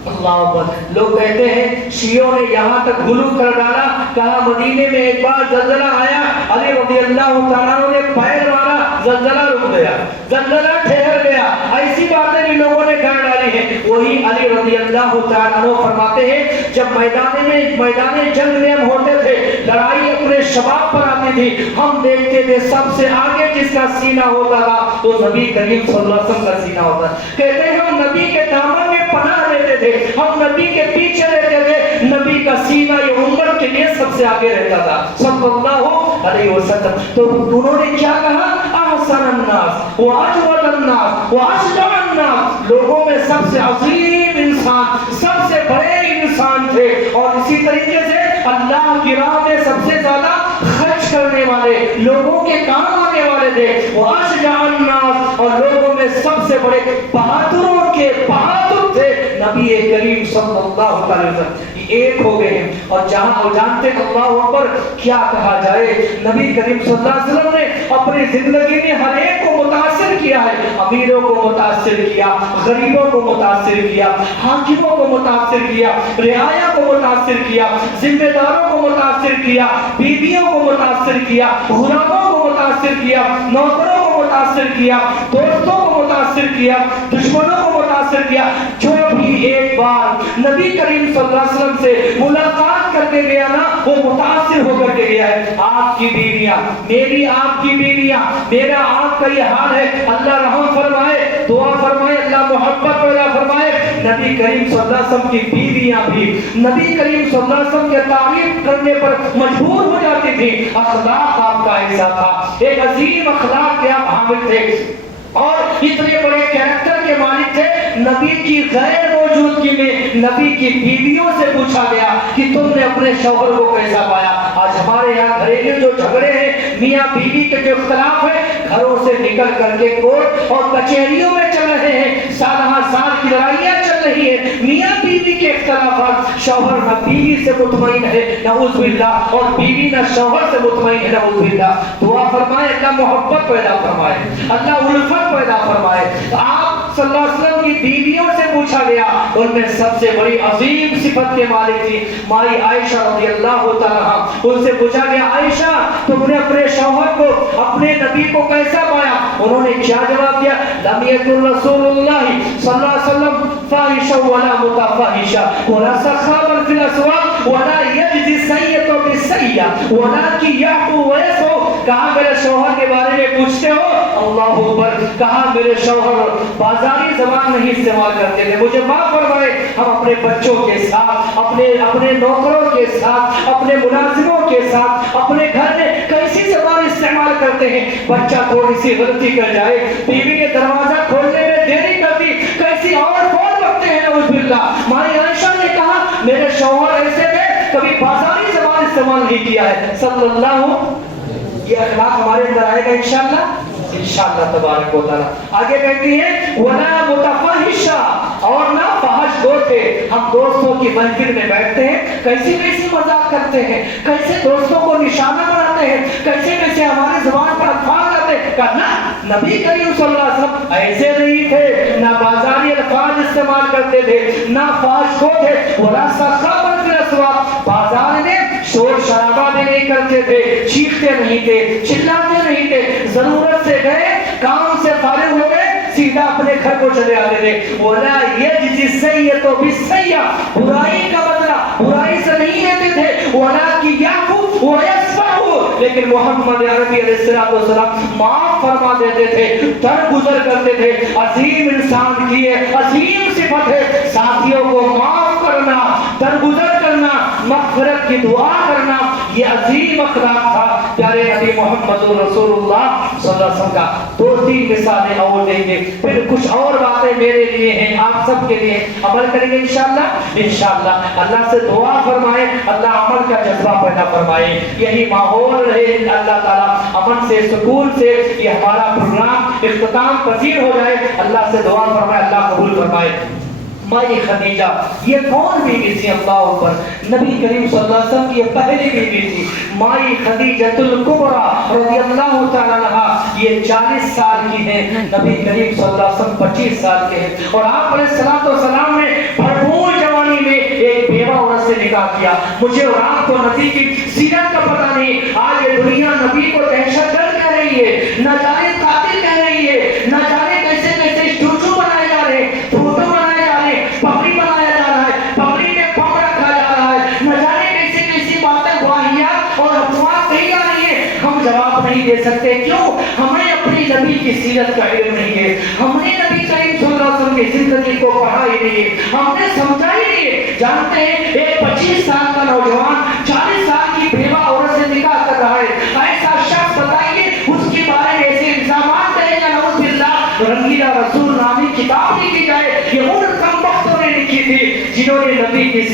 اللہ اکبر۔ لوگ کہتے ہیں شیعوں نے یہاں تک غلو کر ڈالا، کہا مدینے میں ایک بار زلزلہ آیا، علی رضی اللہ تعالیٰ نے پیر مارا، زلزلہ رک گیا، زلزلہ ٹھہر گیا۔ ایسی باتیں بھی لوگوں نے کہہ ڈالی ہیں۔ وہی علی رضی اللہ تعالیٰ فرماتے ہیں جب میدان جنگ میں ہم ہوتے تھے، لڑائی اپنے شباب پر آتی تھی، ہم دیکھتے تھے سب سے آگے جس کا سینہ ہوتا تھا تو نبی کریم صلی اللہ علیہ وسلم کا سینہ ہوتا تھا۔ کہتے ہیں ہم نبی کے دامن میں پناہ لیتے تھے، ہم نبی کے پیچھے رہتے تھے، نبی کا سینہ یہ امت کے لیے سب سے آگے رہتا تھا صلی اللہ علیہ وسلم۔ تو انہوں نے کیا کہا؟ احسن الناس واجود الناس واشجع الناس، لوگوں میں سب سے عظیم انسان انسان سب سے بڑے انسان تھے، اور اسی طریقے سے اللہ کی راہ میں سب سے زیادہ خرچ کرنے والے، لوگوں کے کام آنے والے تھے، وہ اشجع الناس، اور لوگوں میں سب سے بڑے بہادروں کے بہادر تھے نبی کریم صلی اللہ علیہ وسلم۔ ایک ہو گئے ہیں، اور جہاں وہ جانتے ہیں اللہ اکبر کیا کہا جائے، نبی کریم صلی اللہ علیہ وسلم نے اپنی زندگی میں ہر ایک کو متاثر کیا ہے، امیروں کو متاثر کیا، غریبوں کو متاثر کیا، حاکموں کو متاثر کیا، رعایا کو متاثر کیا، ذمہ داروں کو متاثر کیا، بیویوں کو متاثر کیا، غلاموں کو متاثر کیا، نوکروں کو متاثر کیا، دوستوں کو متاثر کیا، دشمنوں کو متاثر کیا۔ جو بھی ایک بار نبی کریم صلی اللہ علیہ وسلم سے ملاقات کر کے گیا نا، وہ متاثر ہو کر کے گیا ہے۔ آپ کی بیویاں، میری آپ کی بیویاں، میرا آپ کا یہ حال ہے، اللہ رحم فرمائے، دعا فرمائے، اللہ محبت پیدا فرمائے۔ نبی کریم صلی اللہ علیہ وسلم کی بیویاں بھی نبی کریم صلی اللہ علیہ وسلم کے تعریف کرنے پر مجبور ہو جاتی تھی۔ اخلاق آپ کا ایسا تھا، ایک عظیم اخلاق کے آپ حامل تھے، اور اتنے بڑے کیریکٹر کے مالک تھے۔ نبی کی غیر موجودگی میں نبی کی بیویوں سے پوچھا گیا کہ تم نے اپنے شوہر کو کیسا پایا۔ آج ہمارے یہاں گھریلو جو جھگڑے ہیں، میاں بیوی کے جو اختلاف ہے، گھروں سے نکل کر کے کورٹ اور کچہریوں میں چل رہے ہیں، سالہ سال کی لڑائیاں چل رہی ہیں، میاں بیوی کے اختلافات، شوہر نہ بیوی سے مطمئن ہے نعوذ باللہ، اور بیوی نہ شوہر سے مطمئن ہے نعوذ باللہ۔ دعا فرمائے اللہ محبت پیدا فرمائے، اللہ الفت پیدا فرمائے۔ آپ صلی اللہ علیہ وسلم کی بیویوں سے پوچھا گیا، ان میں سب سے بڑی عظیم صفت کے مالک تھی مائی عائشہ رضی اللہ تعالیٰ عنہا۔ ان سے پوچھا گیا عائشہ تم نے اپنے شوہر کو، اپنے نبی کو کیسا پایا؟ انہوں نے کیا جواب دیا؟ لم یکن رسول اللہ صلی اللہ علیہ وسلم فاحشا ولا متفاحشا ولا سخابا فی الاسواق ولا یجزی السیئۃ بالسیئۃ ولکن یعفو ویصفح۔ کہا میرے شوہر کے بارے میں پوچھتے ہو؟ اللہ اکبر۔ کہا میرے شوہر بازاری زبان نہیں استعمال کرتے تھے، مجھے معاف فرمائے، ہم اپنے بچوں کے ساتھ، اپنے نوکروں کے ساتھ، اپنے ملازموں کے ساتھ، اپنے گھر میں کیسی زبان استعمال کرتے ہیں؟ بچہ تھوڑی سی غلطی کر جائے، بیوی نے دروازہ کھولنے میں دیری کر دی، کیسی اور فون رکھتے ہیں نعوذ باللہ۔ مائی عائشہ نے کہا میرے شوہر ایسے تھے، کبھی بازاری زبان استعمال نہیں کیا ہے صلی اللہ۔ یہ اخلاق ہمارے اندر آئے گا انشاءاللہ، انشاءاللہ تبارک و تعالیٰ۔ آگے کہتی ہیں وَلَا مُتَفَحِشًا، اور نہ فحش گو تھے۔ ہم دوستوں کی محفل میں بیٹھتے ہیں، کیسی کیسی مذاق کرتے ہیں، کیسے دوستوں کو نشانہ بناتے ہیں، کیسے کیسے ہماری زبان پر الفاظ آتے ہیں۔ کہنا نبی کریم صلی اللہ علیہ وسلم ایسے نہیں تھے، نہ بازاری الفاظ استعمال کرتے تھے، نہ فحش گو تھے، وَلَا سَخَابًا فِي الْأَسْوَاقِ، بازار میں شور شرابہ بھی نہیں کرتے تھے، چیختے نہیں تھے، چلاتے نہیں تھے، ضرورت سے گئے، کام سے فارغ ہو گئے، سیدھا اپنے گھر کو چلے آتے تھے۔ وَلَا يَجْزِي السَّيِّئَةَ بِالسَّيِّئَةِ، برائی کا بدلہ برائی سے نہیں لیتے تھے، وَلَكِنْ يَعْفُو وَيَصْفَحُ، لیکن محمد عربی علیہ السلام معاف فرما دیتے تھے، درگزر کرتے تھے۔ عظیم انسان کی عظیم صفت ہے ساتھیوں کو معاف کرنا، درگزر کرنا، مغفرت کی دعا کرنا، یہ عظیم اخلاق تھا پیارے نبی محمد رسول اللہ صلی اللہ علیہ وسلم کا۔ دو تین مثالیں اور دیں گے، پھر کچھ اور باتیں میرے لیے ہیں، آپ سب کے لیے عمل کریں گے انشاءاللہ۔ انشاءاللہ اللہ سے دعا فرمائے، اللہ عمل کا جذبہ پیدا فرمائے، یہی ماحول رہے، اللہ تعالیٰ امن سے سکون سے یہ ہمارا پروگرام اختتام پذیر ہو جائے۔ اللہ سے دعا فرمائے، اللہ قبول فرمائے۔ مائی خدیجہ یہ کون بیوی تھی؟ اللہ اکبر، نبی کریم صلی اللہ علیہ وسلم کی یہ پہلی بیوی تھی مائی خدیجۃ الکبریٰ رضی اللہ تعالیٰ عنہا۔ یہ 40 سال کی ہیں، نبی کریم صلی اللہ علیہ وسلم 25 سال کے ہیں، اور آپ علیہ الصلوۃ والسلام نے بھرپور جوانی میں ایک بیوہ عورت سے نکاح کیا۔ مجھے اور آپ کو نبی کی سیرت کا پتہ نہیں، آج یہ دنیا نبی کو دہشت گرد کہہ رہی ہے، نہ جانے قاتل کہہ رہی ہے، نہ جانے کیسے کیسے اسٹوچو بنائے جا رہے ہیں، فوٹو بنائے جا رہے ہیں، پگڑی بنایا جا رہا ہے، پگڑی میں پم رکھا جا رہا ہے، نہ جانے کیسی کیسی باتیں گواہیات اور افواہ کہی جا رہی ہیں۔ ہم جواب نہیں دے سکتے، کیوں؟ ہمیں اپنی نبی کی سیرت کا علم نہیں ہے، ہم نے نبی کریم صلی اللہ علیہ وسلم کی زندگی کو پڑھا ہی نہیں ہے، ہم نے سمجھا ہی نہیں ہے۔ جانتے ہیں ایک 25 سال کا نوجوان 40 سال کی بیوہ عورت سے نکاح کر رہا ہے، ایسا شخص بتائیے اس کے بارے میں ایسے الزامات دیں گے نعوذ باللہ، رنگیلا رسول نامی کتاب لکھی جائے، یہ ان کم وقتوں نے لکھی تھی،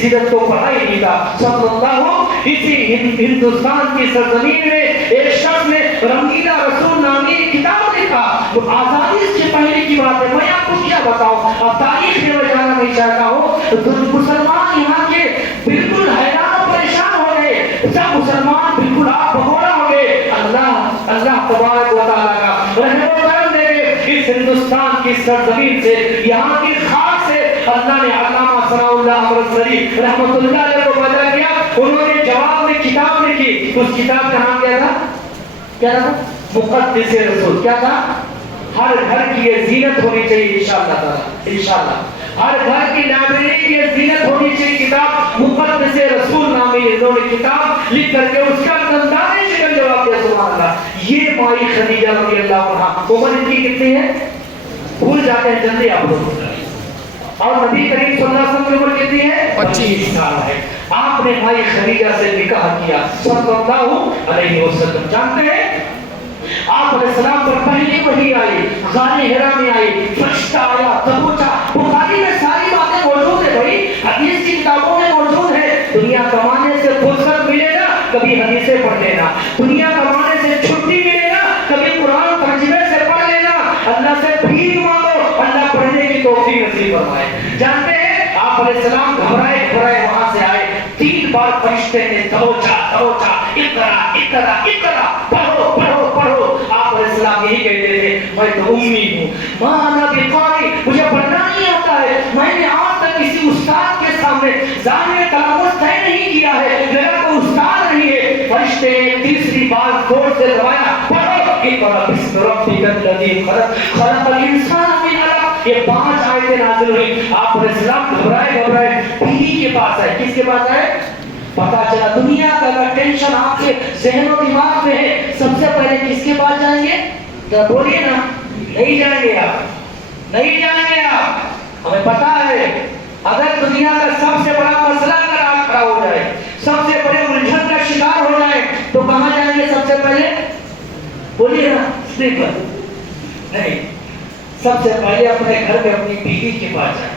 سیرت کو پڑھا ہی نہیں تھا صلی اللہ. اسی ہندوستان کی سرزمین میں ایک شخص نے رنگیلا رسول نامی کتاب لکھا. تو آزادی سے پہلے کی بات ہے, میں آپ کو کیا بتاؤں, اب تاریخ میں میں جانا نہیں چاہتا ہوں. تو مسلمان یہاں کے بالکل حیران پریشان ہو گئے, سب مسلمان بالکل آپ بھگوڑا ہو گئے. اللہ تبارک و تعالیٰ کا رحم و کرم دے. اس ہندوستان کی سرزمین سے, یہاں کی خاک سے اللہ نے علامہ ثناء اللہ امرتسری رحمۃ اللہ علیہ کو پیدا کیا. انہوں نے جواب میں کتاب لکھی. اس کتاب کا نام کیا تھا؟ کیا تھا؟ مقدس رسول. کیا تھا؟ ہر گھر کی یہ زینت ہونی چاہیے انشاءاللہ تعالی, انشاءاللہ ہر گھر کی لائبریری کی یہ زینت ہونی چاہیے. کتاب مقدس رسول نامی انہوں نے کتاب لکھ کر کے اس کا دندانے شکل جواب دیا. سبحان اللہ. یہ مائی خدیجہ رضی اللہ عنہا, عمر ان کی کتنی ہے بھول جاتے ہیں جلدی آپ لوگ, اور نبی کریم صلی اللہ علیہ وسلم کی عمر کتنی ہے؟ 25 سال ہے. آپ نے مائی خدیجہ سے نکاح کیا صلی اللہ علیہ وسلم. جانتے ہیں آپ علیہ السلام پر پہلی وحی آئی, غار حرا میں آئی, فرشتہ آیا, دبوچا. بخاری میں ساری باتیں موجود ہے بھائی, حدیث کی کتابوں میں موجود ہے. دنیا کمانے سے فرصت ملے گا کبھی حدیثیں پڑھ لینا, دنیا کمانے سے چھٹی ملے گا کبھی قرآن ترجمے سے پڑھ لینا. اللہ سے بھیک مانگو, اللہ پڑھنے کی توفیق نصیب فرمائے. جانتے ہیں آپ علیہ السلام گھبرائے وہاں سے آئے. 3 بار فرشتے نے دبوچا, اقرا اقرا اقرا, پڑھو پڑھو پڑھو. آپ علیہ السلام یہی کہتے تھے, میں تو امی ہوں, مانا بقاری, مجھے پڑھنا نہیں آتا ہے. میں نے آج تک کسی استاد کے سامنے ظاہر تلفظ طے نہیں کیا ہے, میرا کوئی استاد نہیں ہے. فرشتے نے تیسری بار زور سے دبایا, پڑھو اقرا بسم ربک الذی خلق, خلق الانسان من علق. یہ 5 آیتیں نازل ہوئی. آپ علیہ السلام گھبرائے بیوی کے پاس آئے. کس کے پاس آئے؟ پتا چلا دنیا کا اگر ٹینشن آپ کے ذہن و دماغ میں ہے, سب سے پہلے کس کے پاس جائیں گے؟ تو بولیے نا, نہیں جائیں گے آپ, نہیں جائیں گے آپ. ہمیں پتا ہے اگر دنیا کا سب سے بڑا مسئلہ اگر آپ کھڑا ہو جائے, سب سے بڑے الجھن کا شکار ہو جائے, تو کہاں جائیں گے سب سے پہلے؟ بولیے نا, اسپیکر نہیں, سب سے پہلے اپنے گھر میں اپنی بیوی کے پاس جائیں.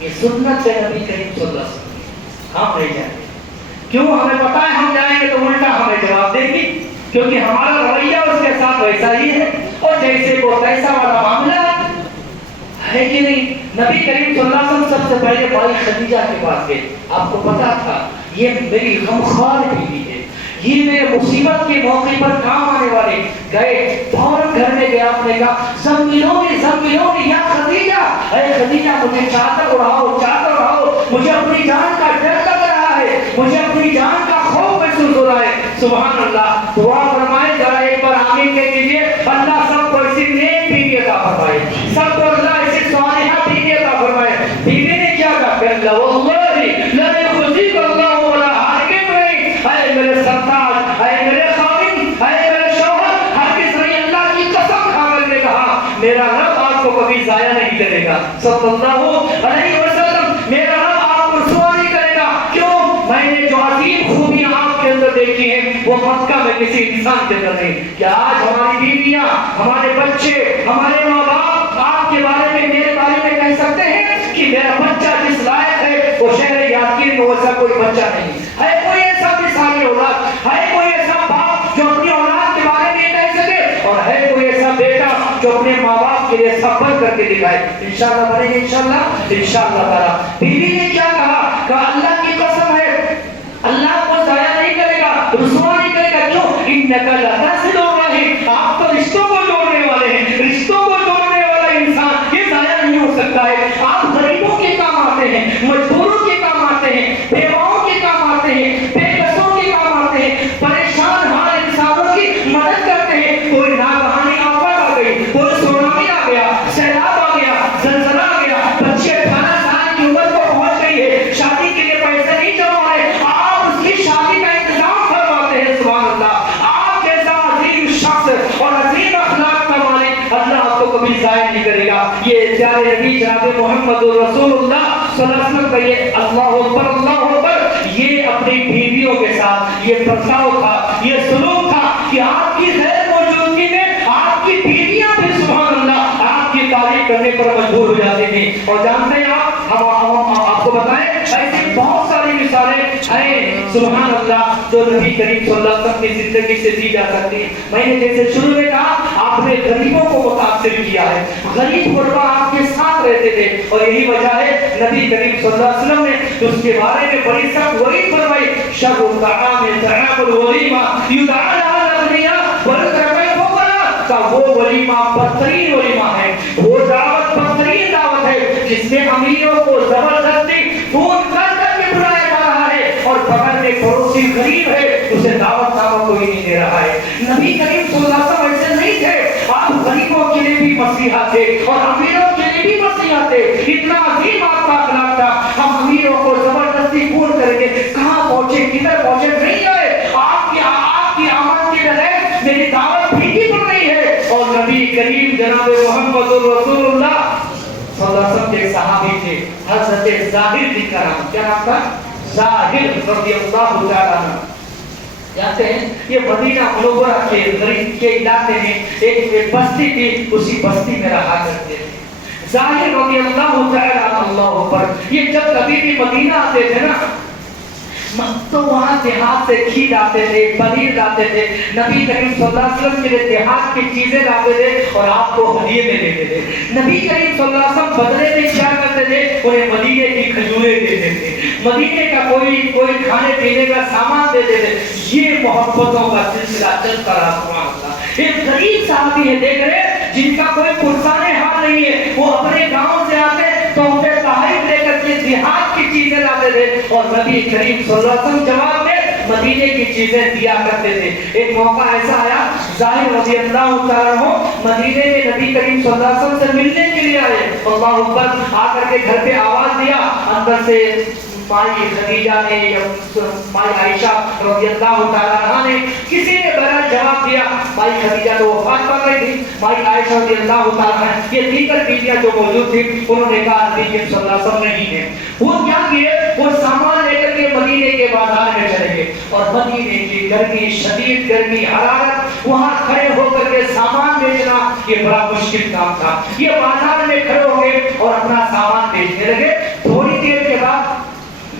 یہ سنت ہے نبی کریم صلی اللہ علیہ وسلم. ہم نہیں جائیں گے. کیوں؟ ہمیں پتا ہے ہم جائیں گے تو الٹا ہمیں جواب دے گی, کیونکہ ہمارا رویہ اس کے ساتھ ویسا ہی ہے, اور جیسے وہ پیسہ والا معاملہ ہے کہ نہیں. نبی کریم صلی اللہ علیہ وسلم سب سے پہلے مائی خدیجہ کے پاس گئے. آپ کو پتا تھا یہ میری غمخوار بیوی ہے, یہ میرے مصیبت کے موقع پر کام آنے والے. گئے فوراً گھر میں گیا, آپ نے کہا زمینوں یا خدیجہ, اے خدیجہ مجھے چادر اڑاؤ, مجھے اپنی جان کا ڈر لگ رہا ہے, مجھے اپنی جان کا خوف محسوس ہو رہا ہے. سبحان اللہ. دعا فرمائے, ذرا ایک بار آمین کہہ دیجیے. اللہ سب کو ایسی نیک بیوی عطا فرمائے, سب کو اللہ ایسی صالحہ بیوی عطا فرمائے. بیوی نے کیا کہا؟ کہ واللہ لا يخزيك الله ولا حاکم نہیں. اے میرے سرتاج, اے میرے خادم, اے میرے شوہر, ہرگز نہیں, اللہ کی قسم کھا کر نے کہا میرا رب آپ کو کبھی ضائع نہیں کرے گا صلی اللہ علیہ وسلم. میرا رب آپ کو رسوا نہیں کرے گا. کیوں؟ میں نے جو عظیم خوبیاں آپ کے اندر دیکھی ہیں وہ مکہ میں کسی انسان کے اندر نہیں. کیا آج ہماری بیویاں, ہمارے بچے, ہمارے ماں باپ آپ کے بارے میں, میرے بارے میں کہہ سکتے ہیں کہ میرا بچہ جس لائق ہے وہ شہر یادگیر میں ویسا کوئی بچہ نہیں ہے؟ کوئی ایسا مثالی اولاد ہے, کوئی ایسا باپ جو اپنی اولاد کے بارے میں کہہ سکے, اور ہے کوئی ایسا بیٹا جو اپنے ماں باپ کے لیے صبر کر کے دکھائے؟ انشاءاللہ بنے گے, انشاءاللہ تعالیٰ. بیوی نے کیا کہا؟ کہا اللہ کی قسم ہے اللہ کو ضائع نہیں کرے گا, رسوا نہیں کرے گا. کیوں؟ انک لتصل الرحم, آپ تو رشتوں کو جوڑنے والے ہیں, رشتوں کو جوڑنے والا انسان یہ ضائع نہیں ہو سکتا ہے. آپ غریبوں کے کام آتے ہیں, مجبوروں کے کام آتے ہیں, بیواؤں کے کام آتے ہیں, بے بسوں کے کام آتے ہیں, پریشان حال انسانوں کی مدد کرتے ہیں. کوئی ناگہانی آفت آ گئی, کوئی سونامی آ گیا, سیلاب آ گیا, زلزلہ آ گیا, بچے 18 سال کی عمر کو پہنچ گئی ہے, شادی کے لیے پیسے نہیں جمع رہے, آپ اس کی شادی کا انتظام فرماتے ہیں. سبحان اللہ. آپ جیسا عظیم شخص اور عظیم اخلاق کا مالک اللہ آپ کو کبھی ضائع نہیں کرے گا. یہ پیارے نبی جناب محمد رسول اللہ صلی اللہ علیہ وسلم کا یہ اللہ اکبر, یہ اپنی بیویوں کے ساتھ یہ برتاؤ تھا, یہ سلوک تھا کہ آپ کی غیر موجودگی میں آپ کی بیویاں بھی سبحان اللہ آپ کی تعریف کرنے پر مجبور ہو جاتی تھی. اور جانتے ہیں آپ, ہم آپ کو بتائیں ایسے بہت سبحان اللہ جو نبی کریم صلی اللہ علیہ وسلم کی زندگی سے دی جا سکتی ہے. میں نے جیسے شروع میں کہا آپ نے غریبوں کو متاثر کیا ہے. غریب غربا آپ کے ساتھ رہتے تھے اور یہی وجہ ہے نبی کریم صلی اللہ علیہ وسلم نے اس کے بارے میں بڑی سخت وعید فرمائی. شر الطعام طعام الولیمہ یدعى لها الاغنیاء والغنیاء فقراء. کا وہ ولیمہ بدترین ولیمہ ہے, وہ دعوت بدترین دعوت ہے جس میں امیروں کو زبردستی فون کر کر کے بلایا جا رہا ہے اور بغل میں پڑوسی غریب ہے اسے دعوت کوئی نہیں دے رہا ہے. نبی کریم صلی اللہ علیہ وسلم ایسے نہیں تھے. آپ غریبوں کے لیے بھی مسیحا تھے اور امیروں کے لیے بھی مسیحا تھے. اتنا عظیم آپ کا اخلاق تھا. ہم امیروں کو زبردستی فون کریں گے کہاں پہنچے کدھر پہنچے نہیں آئے. آپ کی آمد کے بغیر میری دعوت پھیکی پڑ رہی ہے. اور نبی کریم جناب محمد رسول اللہ صلی اللہ علیہ وسلم کے صحابی تھے حضرت ظاہر جی کا نام کیا نام تھا؟ ظاہر رضی اللہ تعالیٰ عنہ. جانتے ہیں یہ مدینہ منورہ کے علاقے میں ایک بستی تھی, اسی بستی میں رہا کرتے تھے. ظاہر رضی اللہ تعالیٰ عنہ پر یہ جب کبھی بھی مدینہ آتے تھے نا تو وہاں دیہات سے گھی لاتے تھے, پنیر لاتے تھے. نبی کریم صلی اللہ علیہ وسلم کے لیے دیہات کی چیزیں لاتے تھے اور آپ کو ہدیے میں دیتے تھے. نبی کریم صلی اللہ علیہ وسلم بدلے میں کیا کرتے تھے؟ انہیں مدینے کی کھجوریں دیتے تھے, مدینے کا کوئی کھانے پینے کا سامان دیتے تھے. یہ محبتوں کا سلسلہ چلتا رہا. سبحان اللہ. ایک غریب صحابی ہے دیکھ رہے جن کا کوئی پرسان حال نہیں ہے, وہ اپنے گاؤں سے آتے تو انہیں تحائف لے کر کے دیہات کی چیزیں لاتے تھے اور نبی کریم صلی اللہ علیہ وسلم جواب میں مدینے کی چیزیں دیا کرتے تھے. ایک موقع ایسا آیا ظاہر رضی اللہ تعالیٰ عنہ مدینے میں نبی کریم صلی اللہ علیہ وسلم سے ملنے کے لیے آئے. اللہ اکبر. آ کر کے گھر پہ آواز دیا. اندر سے مائی خدیجہ نے مائی عائشہ رضی اللہ تعالیٰ عنہ نے کسی نے بغیر جواب دیا. مائی خدیجہ تو وفات پا گئی تھی. مائی عائشہ رضی اللہ تعالیٰ عنہ یہ دیگر بیویاں جو موجود تھی انہوں نے کہا نبی صلی اللہ علیہ وسلم نہیں ہے. وہ کیا کیے؟ وہ سامان لے کر کے مدینے کے بازار میں چلے گئے اور مدینے کی گرمی, شدید گرمی, حرارت, وہاں کھڑے ہو کر کے سامان بیچنا یہ بڑا مشکل کام تھا. یہ بازار میں کھڑے ہو گئے اور اپنا سامان بیچنے لگے. تھوڑی دیر کے بعد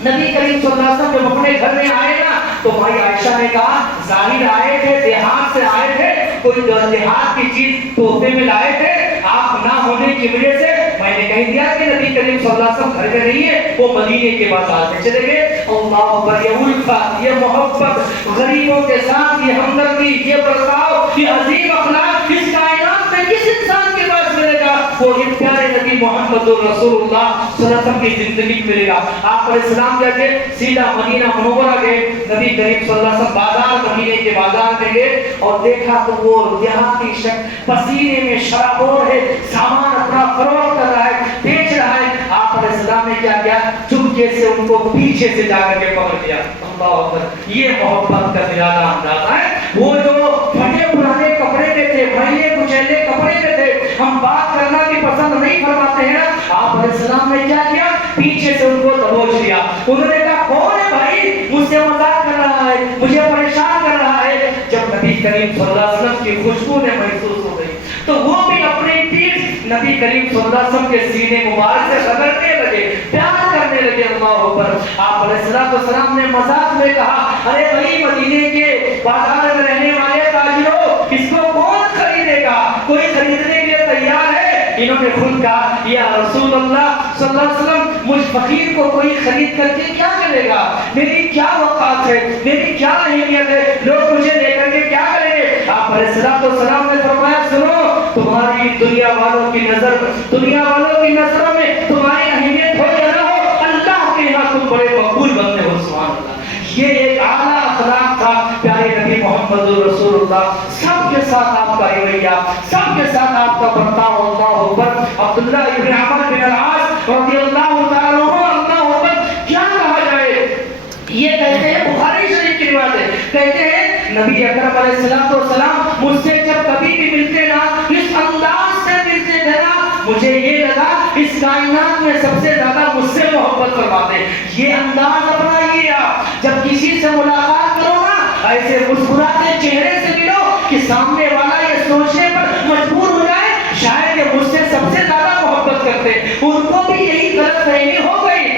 نبی کریم صلی اللہ علیہ وسلم جب اپنے گھر میں آئے نا تو بھائی عائشہ نے کہا ظاہر آئے تھے, دیہات سے آئے تھے, کوئی دیہات کی چیز تحفے میں لائے تھے, آپ نہ ہونے کی وجہ سے میں نے کہہ دیا کہ نبی کریم صلی اللہ علیہ وسلم گھر میں نہیں ہے, وہ مدینے کے بازار میں چلے گئے. اللہ اکبر. یہ الفت, یہ محبت, غریبوں کے ساتھ یہ ہمدردی, یہ برتاؤ, یہ عظیم اخلاق اس کائنات میں کس انسان کے پاس ملے گا؟ وہ یہ پیارے نبی محمد رسول اللہ صلی اللہ علیہ وسلم کی زندگی ملے گا. آپ علیہ السلام جا کے سیدھا مدینہ منورہ گئے. نبی کریم صلی اللہ علیہ وسلم بازار, مدینے کے بازار میں گئے اور دیکھا تو وہ دیہاتی شخص پسینے میں شرابور ہے, سامان اپنا فروخت کر رہا ہے, بیچ رہا ہے. آپ علیہ السلام نے کیا کیا؟ چپکے سے ان کو پیچھے سے جا کر کے پکڑ لیا. اللہ اکبر. یہ محبت کا زیادہ انداز ہے. وہ جو پھٹے پرانے کپڑے میں تھے, مہینے کچیلے کپڑے میں تھے, ہم بات کرنا بھی پسند نہیں فرماتے ہیں. آپ علیہ السلام نے کیا کیا؟ پیچھے سے ان کو دبوچ لیا. انہوں نے کہا کون ہے بھائی, مجھ سے مذاق کر رہا ہے, مجھے پریشان کر رہا ہے. جب نبی کریم صلی اللہ علیہ وسلم کی خوشبو نے محسوس ہو گئی تو وہ بھی اپنی پیٹھ نبی کریم صلی اللہ علیہ وسلم کے سینے مبارک سے رگڑنے لگے, پیار کرنے لگے. اللہ اکبر. آپ علیہ السلام نے مذاق میں کہا ارے بھائی مدینے کے بازار میں رہنے والے تاجروں, اس کو کون خریدے گا؟ کوئی خریدنے کے لیے تیار ہے؟ انہوں نے خود کہا یا رسول اللہ صلی اللہ علیہ وسلم, مجھ فقیر کو کوئی خرید کر کے کیا کرے گا؟ میری کیا وقت ہے, میری کیا اہمیت ہے, لوگ مجھے لے کر کے کیا کریں گے؟ آپ علیہ السلام نے فرمایا سنو, تمہاری دنیا والوں کی نظروں میں تمہاری اہمیت ہو یا نہ ہو, اللہ کے یہاں تم بڑے مقبول بندے ہو. سبحان اللہ. یہ ایک اعلیٰ اخلاق تھا پیارے نبی محمد رسول اللہ. سب کے ساتھ آپ کا رویہ, سب کے ساتھ آپ کا برتاؤ. اللہ اکبر. عبداللہ ابن عمر بن العاص رضی اللہ تعالیٰ عنہ, اللہ اکبر, کیا کہا جائے, یہ کہتے ہیں بخاری شریف کی روایت ہے, کہتے ہیں نبی اکرم علیہ السلام مجھ سے جب کبھی بھی ملتے نا اس انداز سے ملتے تھے نا, مجھے یہ لگا اس کائنات میں سب سے زیادہ مجھ سے محبت فرماتے. یہ انداز اپنائیے آپ, جب کسی سے ملاقات کرو نا ایسے مسکراتے چہرے سے ملو کہ سامنے والا یہ سوچنے پر مجبور ہو جائے شاید یہ مجھ سے سب سے زیادہ محبت کرتے. ان کو بھی یہی غلط فہمی ہو گئی.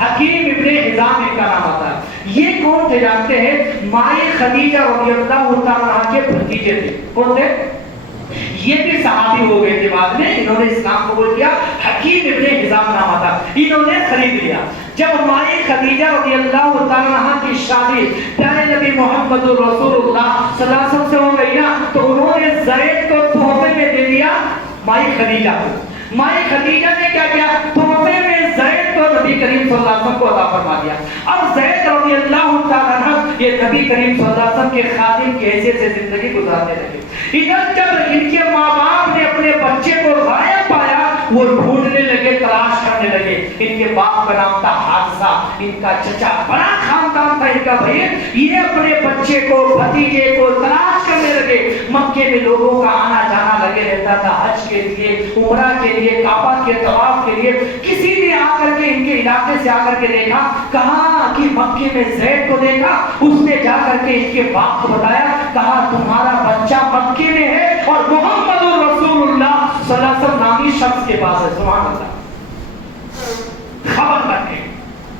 حکیم ابن حزام کا نام آتا ہے. یہ کون تھے جانتے ہیں؟ مائیں خدیجہ رضی اللہ تعالیٰ عنہا کے بھتیجے تھے. کون تھے؟ یہ بھی صحابی ہو گئے تھے بعد میں, انہوں نے اسلام قبول کیا. حکیم ابن حزام نام آتا, انہوں نے خرید لیا. جب مائیں خدیجہ رضی اللہ تعالیٰ عنہا کی شادی پیارے نبی محمد رسول اللہ صلی اللہ علیہ وسلم سے ہو گئی نا, تو انہوں نے زید کو تحفے میں دے دیا مائیں خدیجہ کو. مائیں خدیجہ نے کیا کیا؟ تحفے میں زید کو نبی کریم صلی اللہ علیہ وسلم کو عطا فرما دیا. اب زید رضی اللہ تعالیٰ عنہ یہ نبی کریم صلی اللہ علیہ وسلم کے خادم کی حیثیت سے زندگی گزارنے لگے. ادھر جب ان کے ماں باپ نے اپنے بچے کو غائب پایا, وہ ڈھونڈنے لگے, تلاش کرنے لگے. ان کے باپ کا نام تھا حادثہ, ان کا چچا, بڑا خاندان تھا ان کا بھائی. یہ اپنے بچے کو, بھتیجے کو تلاش کرنے لگے. مکے میں لوگوں کا آنا جانا لگے رہتا تھا, حج کے لیے, عمرہ کے لیے, کعبہ کے طواف کے لیے. کسی نے آ کر کے ان کے علاقے سے آ کر کے دیکھا, کہا کہ مکے میں زید کو دیکھا. اس نے جا کر کے ان کے باپ کو بتایا, کہا تمہارا بچہ مکے میں ہے اور محمد رسول اللہ صلی اللہ علیہ وسلم نامی شخص کے پاس ہے. سبحان اللہ. خبر کرتے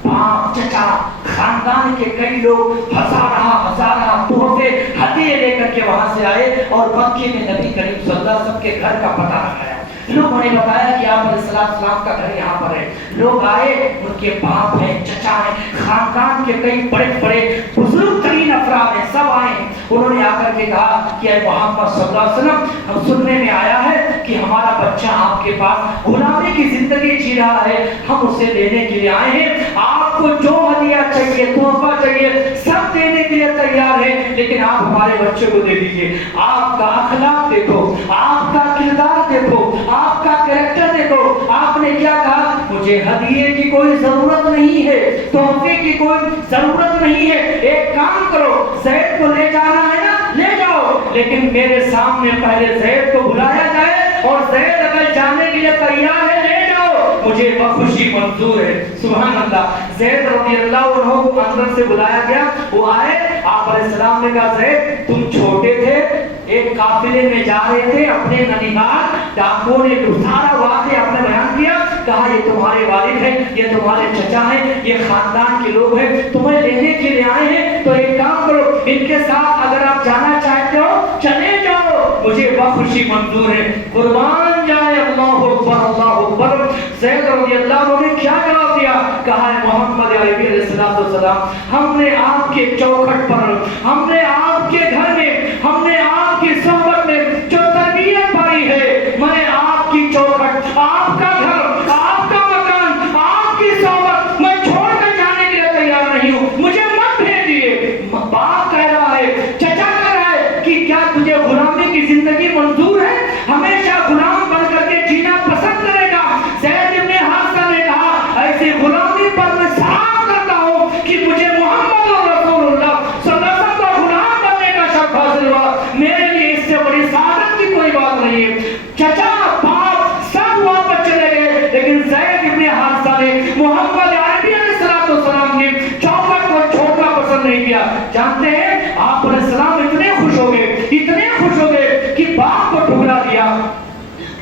باپ, چچا, خاندان کے کئی لوگ ہزارہ تحفے ہدیے لے کر کے وہاں سے آئے اور مکے میں نبی کریم صلی اللہ علیہ وسلم کے گھر کا پتہ لگایا. لوگوں نے بتایا کہ آپ علیہ السلام کا گھر یہاں پر ہے. لوگ آئے, ان کے باپ ہیں, چچا ہیں, خاندان کے کئی بڑے بڑے بزرگ ترین افراد ہیں, سب آئے ہیں. انہوں نے آ کر کے کہا کہ اے محمد صلی اللہ علیہ وسلم, ہم سننے میں آیا ہے کہ ہمارا بچہ آپ کے پاس غلامی کی زندگی جی رہا ہے, ہم اسے لینے کے لیے آئے ہیں. آپ کو جو ہدیہ چاہیے, تحفہ چاہیے, سب دینے کے لیے تیار ہے, لیکن آپ ہمارے بچے کو دے دیجیے. آپ کا اخلاق دیکھو, آپ کا کردار دیکھو, آپ کا کریکٹر دیکھو. آپ نے کیا کہا؟ مجھے ہدیے کی کوئی ضرورت نہیں ہے, تحفے کی کوئی ضرورت نہیں ہے. ایک کام کرو, زید کو لے جانا ہے نا, لے جاؤ, لیکن میرے سامنے پہلے زید کو بلایا جائے, اور زید اگر جانے کے لیے تیار ہے لے جاؤ, مجھے بخوشی منظور ہے. سبحان اللہ. زید رضی اللہ عنہ کو اندر سے بلایا گیا, وہ آئے. آپ علیہ السلام نے کہا, زید تم چھوٹے تھے, ایک قافلے میں جا رہے تھے اپنے ننیحال, ڈاکوؤں نے سارا واقعہ آپ نے بیان کیا, کہا یہ تمہارے والد ہیں, یہ تمہارے چچا ہیں, یہ خاندان کے لوگ ہیں, تمہیں لینے کے لیے آئے ہیں, تو ایک کام کرو, ان کے ساتھ اگر آپ جانا چاہتے ہو چلے جاؤ, مجھے بخوشی منظور ہے. قربان جائے اللہ اکبر, اللہ اکبر. زید رضی اللہ عنہ نے کیا جواب دیا؟ کہا ہے محمد علیہ السلام, ہم نے آپ کے چوکھٹ پر, ہم نے آپ کے گھر میں, ہم نے آپ کی صحبت میں جو تربیت پائی ہے, میں آپ کی چوکھٹ, آپ کا گھر, آپ کا مکان, آپ کی صحبت میں چھوڑ کر جانے کے لیے تیار نہیں ہوں, مجھے مت بھیجیے. باپ کہہ رہا ہے, چچا کہہ رہا ہے کہ کیا تجھے غلامی کی زندگی منظور ہے, ہمیشہ غلام بن کر کے جینا پسند کرے گا؟ زید ابن حارثہ نے کہا, ایسے غلامی پر میں سلام کرتا ہوں کہ مجھے محمد رسول اللہ صلی اللہ علیہ وسلم کا غلام بننے کا شرف حاصل ہوا, میرے لیے اس سے بڑی سعادت کی کوئی بات نہیں ہے. چچا, باپ سب واپس چلے گئے, لیکن زید ابن حارثہ نے محمد عربی علیہ السلام کی چوکھٹ کو چھوڑنا پسند نہیں کیا. جانتے ہیں آپ علیہ السلام اتنے خوش ہو گئے, اتنے خوش ہو گئے کہ باپ کو ٹھکرا دیا.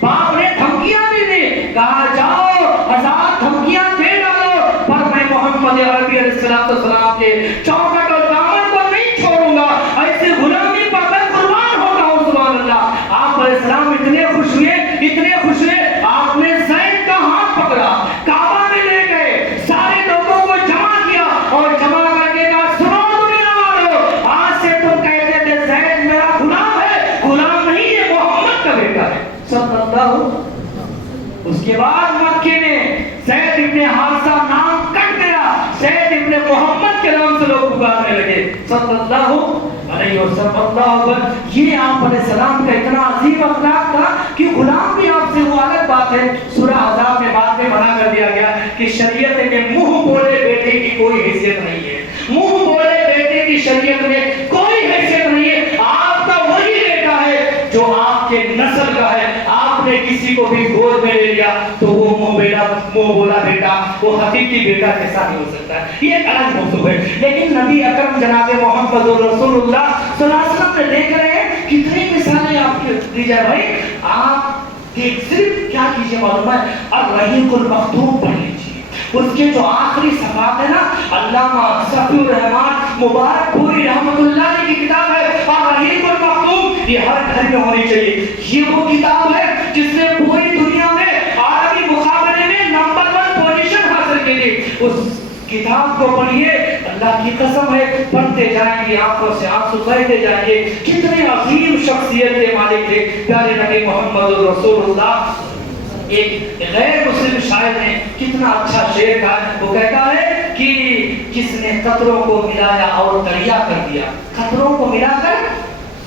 باپ نے دھمکیاں بھی دی, کہا جاؤ 1000 دھمکیاں دے ڈالو, پر میں محمد عربی علیہ السلام کے چوکھٹ اور دامن کو نہیں چھوڑوں گا, ایسے غلامی پر میں قربان ہوتا ہوں. سبحان اللہ. آپ علیہ السلام اتنے خوش ہوئے, اتنے خوش ہوئے, آپ نے زید کا ہاتھ پکڑا, کعبہ میں لے گئے, سارے لوگوں کو جمع کیا اور جمع کر کے کہا, سنو دنیا والو, آج سے تم کہتے تھے زید میرا غلام ہے, غلام نہیں ہے, محمد کا بیٹا ہے. صلی اللہ. اس کے بعد مکے میں زید ابن حارثہ نام کٹ گیا, زید ابن محمد کے نام سے لوگ پکارنے لگے. صلی اللہ علیہ وسلم. اللہ اکبر. یہ آپ علیہ السلام کا اتنا عظیم اخلاق تھا کہ غلام بھی آپ سے, وہ الگ بات ہے. سورہ احزاب میں بعد میں منع کر دیا گیا کہ شریعت میں منہ بولے بیٹے کی کوئی حیثیت نہیں ہے, منہ بولے بیٹے کی شریعت میں کوئی حیثیت نہیں ہے. آپ کا وہی بیٹا ہے جو آپ کے نسل کا ہے. آپ نے کسی کو بھی گود میں لے لیا تو وہ منہ بولا بیٹا, وہ حقیقی بیٹا کیسا نہیں ہو سکتا ہے, یہ ایک الگ موضوع ہے. لیکن نبی اکرم جناب محمد رسول اللہ صلی اللہ علیہ وسلم نے دیکھ رہے ہیں کتنی مثالیں آپ کی دی جائے. بھائی آپ کہ صرف کیا کیجیے معلوم ہے، الرحیق المختوم پڑھ لیجیے، اس کے جو آخری صفحات ہے نا، علامہ صفی الرحمان مبارک پوری رحمت اللہ علیہ کی کتاب ہے الرحیق المختوم، یہ ہر گھر میں ہونی چاہیے۔ یہ وہ کتاب ہے جس نے پوری دنیا میں عالمی مقابلے میں نمبر 1 پوزیشن حاصل کی تھی۔ اس کتاب کو پڑھیے، اللہ کی قسم ہے پڑھتے جائیں گے، آنکھوں سے آنسو بہتے جائیں گے۔ کتنے عظیم شخصیت کے مالک تھے پیارے نبی محمد رسول اللہ۔ ایک غیر مسلم شاعر نے کتنا اچھا شعر کہا، وہ کہتا ہے کہ جس نے قطروں کو ملایا اور دریا کر دیا، قطروں کو ملا کر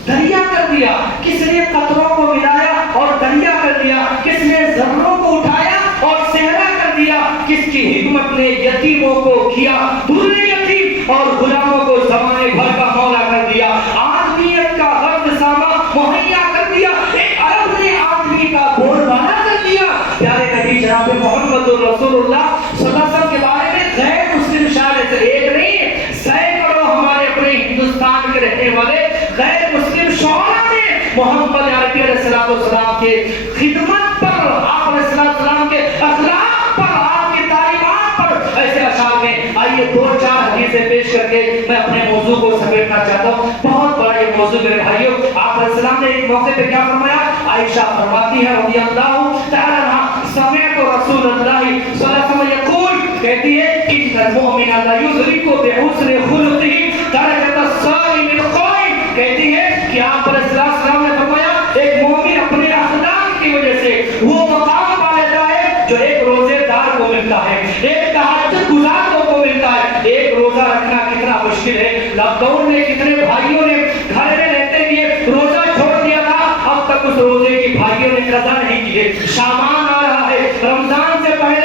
دریا کر دیا، کس نے قطروں کو ملایا اور دریا کر دیا، کس نے ذروں کو اٹھایا اور صحرا کر دیا، کس کی حکمت نے یتیموں کو کیا دور یتیم اور غلاموں کو زمانے بھر کا مولا کر دیا، آدمیت کا غرض ساما مہیا کر دیا، ایک عرب نے آدمی کا بول بالا کر دیا۔ پیارے نبی جناب محمد رسول اللہ صلی اللہ علیہ وسلم کے بارے میں غیر مسلم شاعر سے ایک نہیں، سینکڑوں ہمارے اپنے ہندوستان کے رہنے والے غیر مسلم شعراء نے محمد عربی علیہ السلام کے خدمت پر، آپ علیہ السلام کے اخلاق پر، آپ کی تعلیمات پر ایسے اشعار میں۔ آئیے 2-4 حدیثیں پیش کر کے میں اپنے موضوع کو سمیٹنا چاہتا ہوں۔ بہت بڑا یہ موضوع میرے بھائیوں، آپ علیہ السلام نے ایک موقع پہ کیا فرمایا؟ عائشہ فرماتی ہے رضی اللہ تعالی عنہا، سمعت رسول اللہ صلی اللہ علیہ وسلم یقول، کہتی ہے ان المؤمن لا یدرک بحسن خلقه درجۃ الصائم القائم، کہتی ہے کہ آپ علیہ السلام نے فرمایا ایک مومن اپنے اخلاق کی وجہ سے وہ مقام پا لیتا ہے جو ایک روزے دار کو ملتا ہے، ایک تہجد گزار کو ملتا ہے۔ ایک روزہ رکھنا کتنا مشکل ہے، لاک ڈاؤن میں کتنے بھائیوں نے گھر میں رہتے ہوئے روزہ چھوڑ دیا تھا، اب تک اس روزے کی بھائیوں نے قضا نہیں کی ہے۔ شعبان آ رہا ہے، رمضان سے پہلے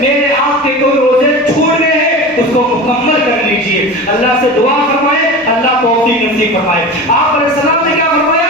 میرے آپ کے کوئی روزے چھوٹ گئے ہیں، اس کو مکمل کر لیجئے۔ اللہ سے دعا فرمائے، اللہ توفیق نصیب فرمائے۔ آپ علیہ السلام نے کیا فرمایا؟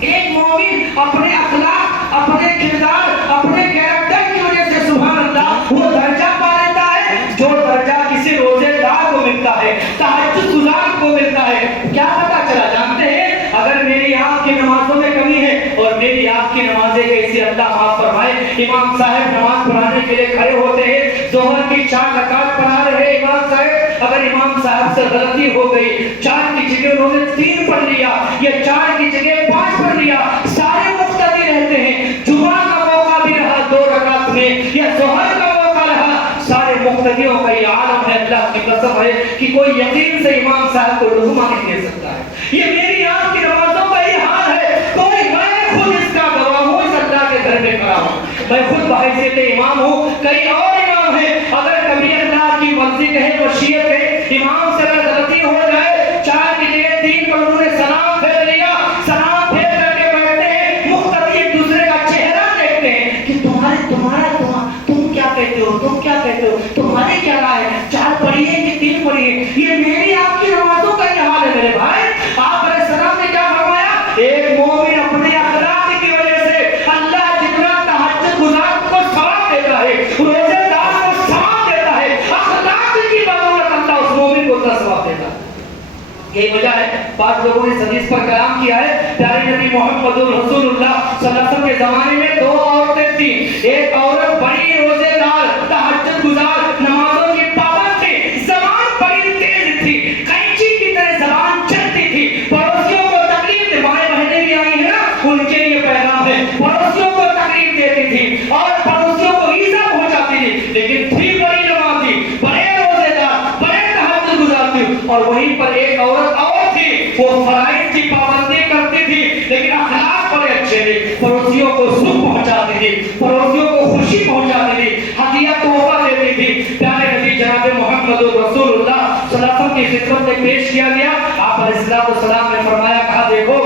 ایک مومن اپنے اخلاق، اپنے کردار، اپنے کیریکٹر کی وجہ سے سبحان اللہ وہ درجہ پا لیتا ہے جو درجہ کسی روزے دار کو ملتا ہے، تہجد گزار کو ملتا ہے۔ کیا پتا چلا؟ جانتے ہیں اگر میری آپ کی نمازوں میں کمی ہے اور میری آپ کی نمازیں کیسی اللہ معاف فرمائے، امام صاحب نماز پڑھانے کے لیے کھڑے ہوتے ہیں، ظہر کی 4 رکعت پڑھا رہے ہیں امام صاحب، اگر امام صاحب سے غلطی ہو گئی، 4 کی جگہ انہوں نے 3 پڑھ لیا یا 4 کی جگہ 5 پڑھ لیا، سارے مقتدی رہتے ہیں، جمعہ کا موقع بھی رہا 2 رکعت میں یا ظہر کا موقع رہا، سارے مقتدیوں کا یہ عالم ہے، اللہ کی قسم ہے کہ کوئی یقین سے امام صاحب کو رہنما نہیں دے سکتا ہے۔ یہ میری آپ کی نمازوں کا یہ حال ہے، کوئی میں خود اس کا گواہ ہوں، اس اللہ کے گھر میں کھڑا ہوں، میں خود بحیثیت امام ہوں، کئی اور امام ہیں، اگر کبھی اللہ کی مرضی کہے مشیت کہے امام سے اگر غلطی ہو جائے، 4 کی جگہ 3 پر انہوں نے سلام پھیر لیا، سلام پھیر کر کے بیٹھتے ہیں، مختلف ایک دوسرے کا چہرہ دیکھتے ہیں کہ تم کیا کہتے ہو، تم کیا کہتے ہو، تمہاری کیا رائے ہے، 4 پڑھیے کہ 3 پڑھیے؟ یہ میری آپ کی نمازوں کا یہ حال ہے میرے بھائی۔ آپ علیہ السلام نے کیا فرمایا؟ ایک مومن اپنے اخلاق کی وجہ سے اللہ جتنا تہجد گزار کو ثواب دیتا ہے، روزے دار کو ثواب دیتا ہے، اخلاق کی بدولت اللہ اس مومن کو اتنا ثواب دیتا ہے۔ یہی وجہ ہے بعض لوگوں نے اس حدیث پر کلام کیا ہے، پیارے نبی محمد رسول اللہ صلی اللہ علیہ وسلم کے زمانے میں 2 عورتیں تھیں، ایک عورت بڑی روزے دار، تہجد گزار، نمازوں کی پابند تھی، زبان بڑی تیز تھی، قینچی کی طرح زبان چلتی تھی، پڑوسیوں کو تکلیف دی، مائیں بہنیں بھی آئی ہیں نا، ان کے لیے پیغام ہے، پڑوسیوں کو تکلیف دیتی تھی اور پڑوسیوں کو ایذا پہنچاتی تھی، لیکن تھی بڑی نمازی، بڑے روزے دار، بڑے تہجد گزار تھی۔ اور وہیں پر ایک عورت اور تھی، وہ فرائض کی پابندی کرتی تھی لیکن اخلاق بڑے اچھے تھے، پڑوسیوں کو سکھ پہنچاتی تھی، پڑوسیوں کو خوشی پہنچاتی تھی، ہدیہ تحفہ دیتی تھی۔ پیارے نبی جناب محمد رسول اللہ صلی اللہ علیہ وسلم کی خدمت میں پیش کیا گیا، آپ علیہ السلام نے فرمایا، کہا دیکھو،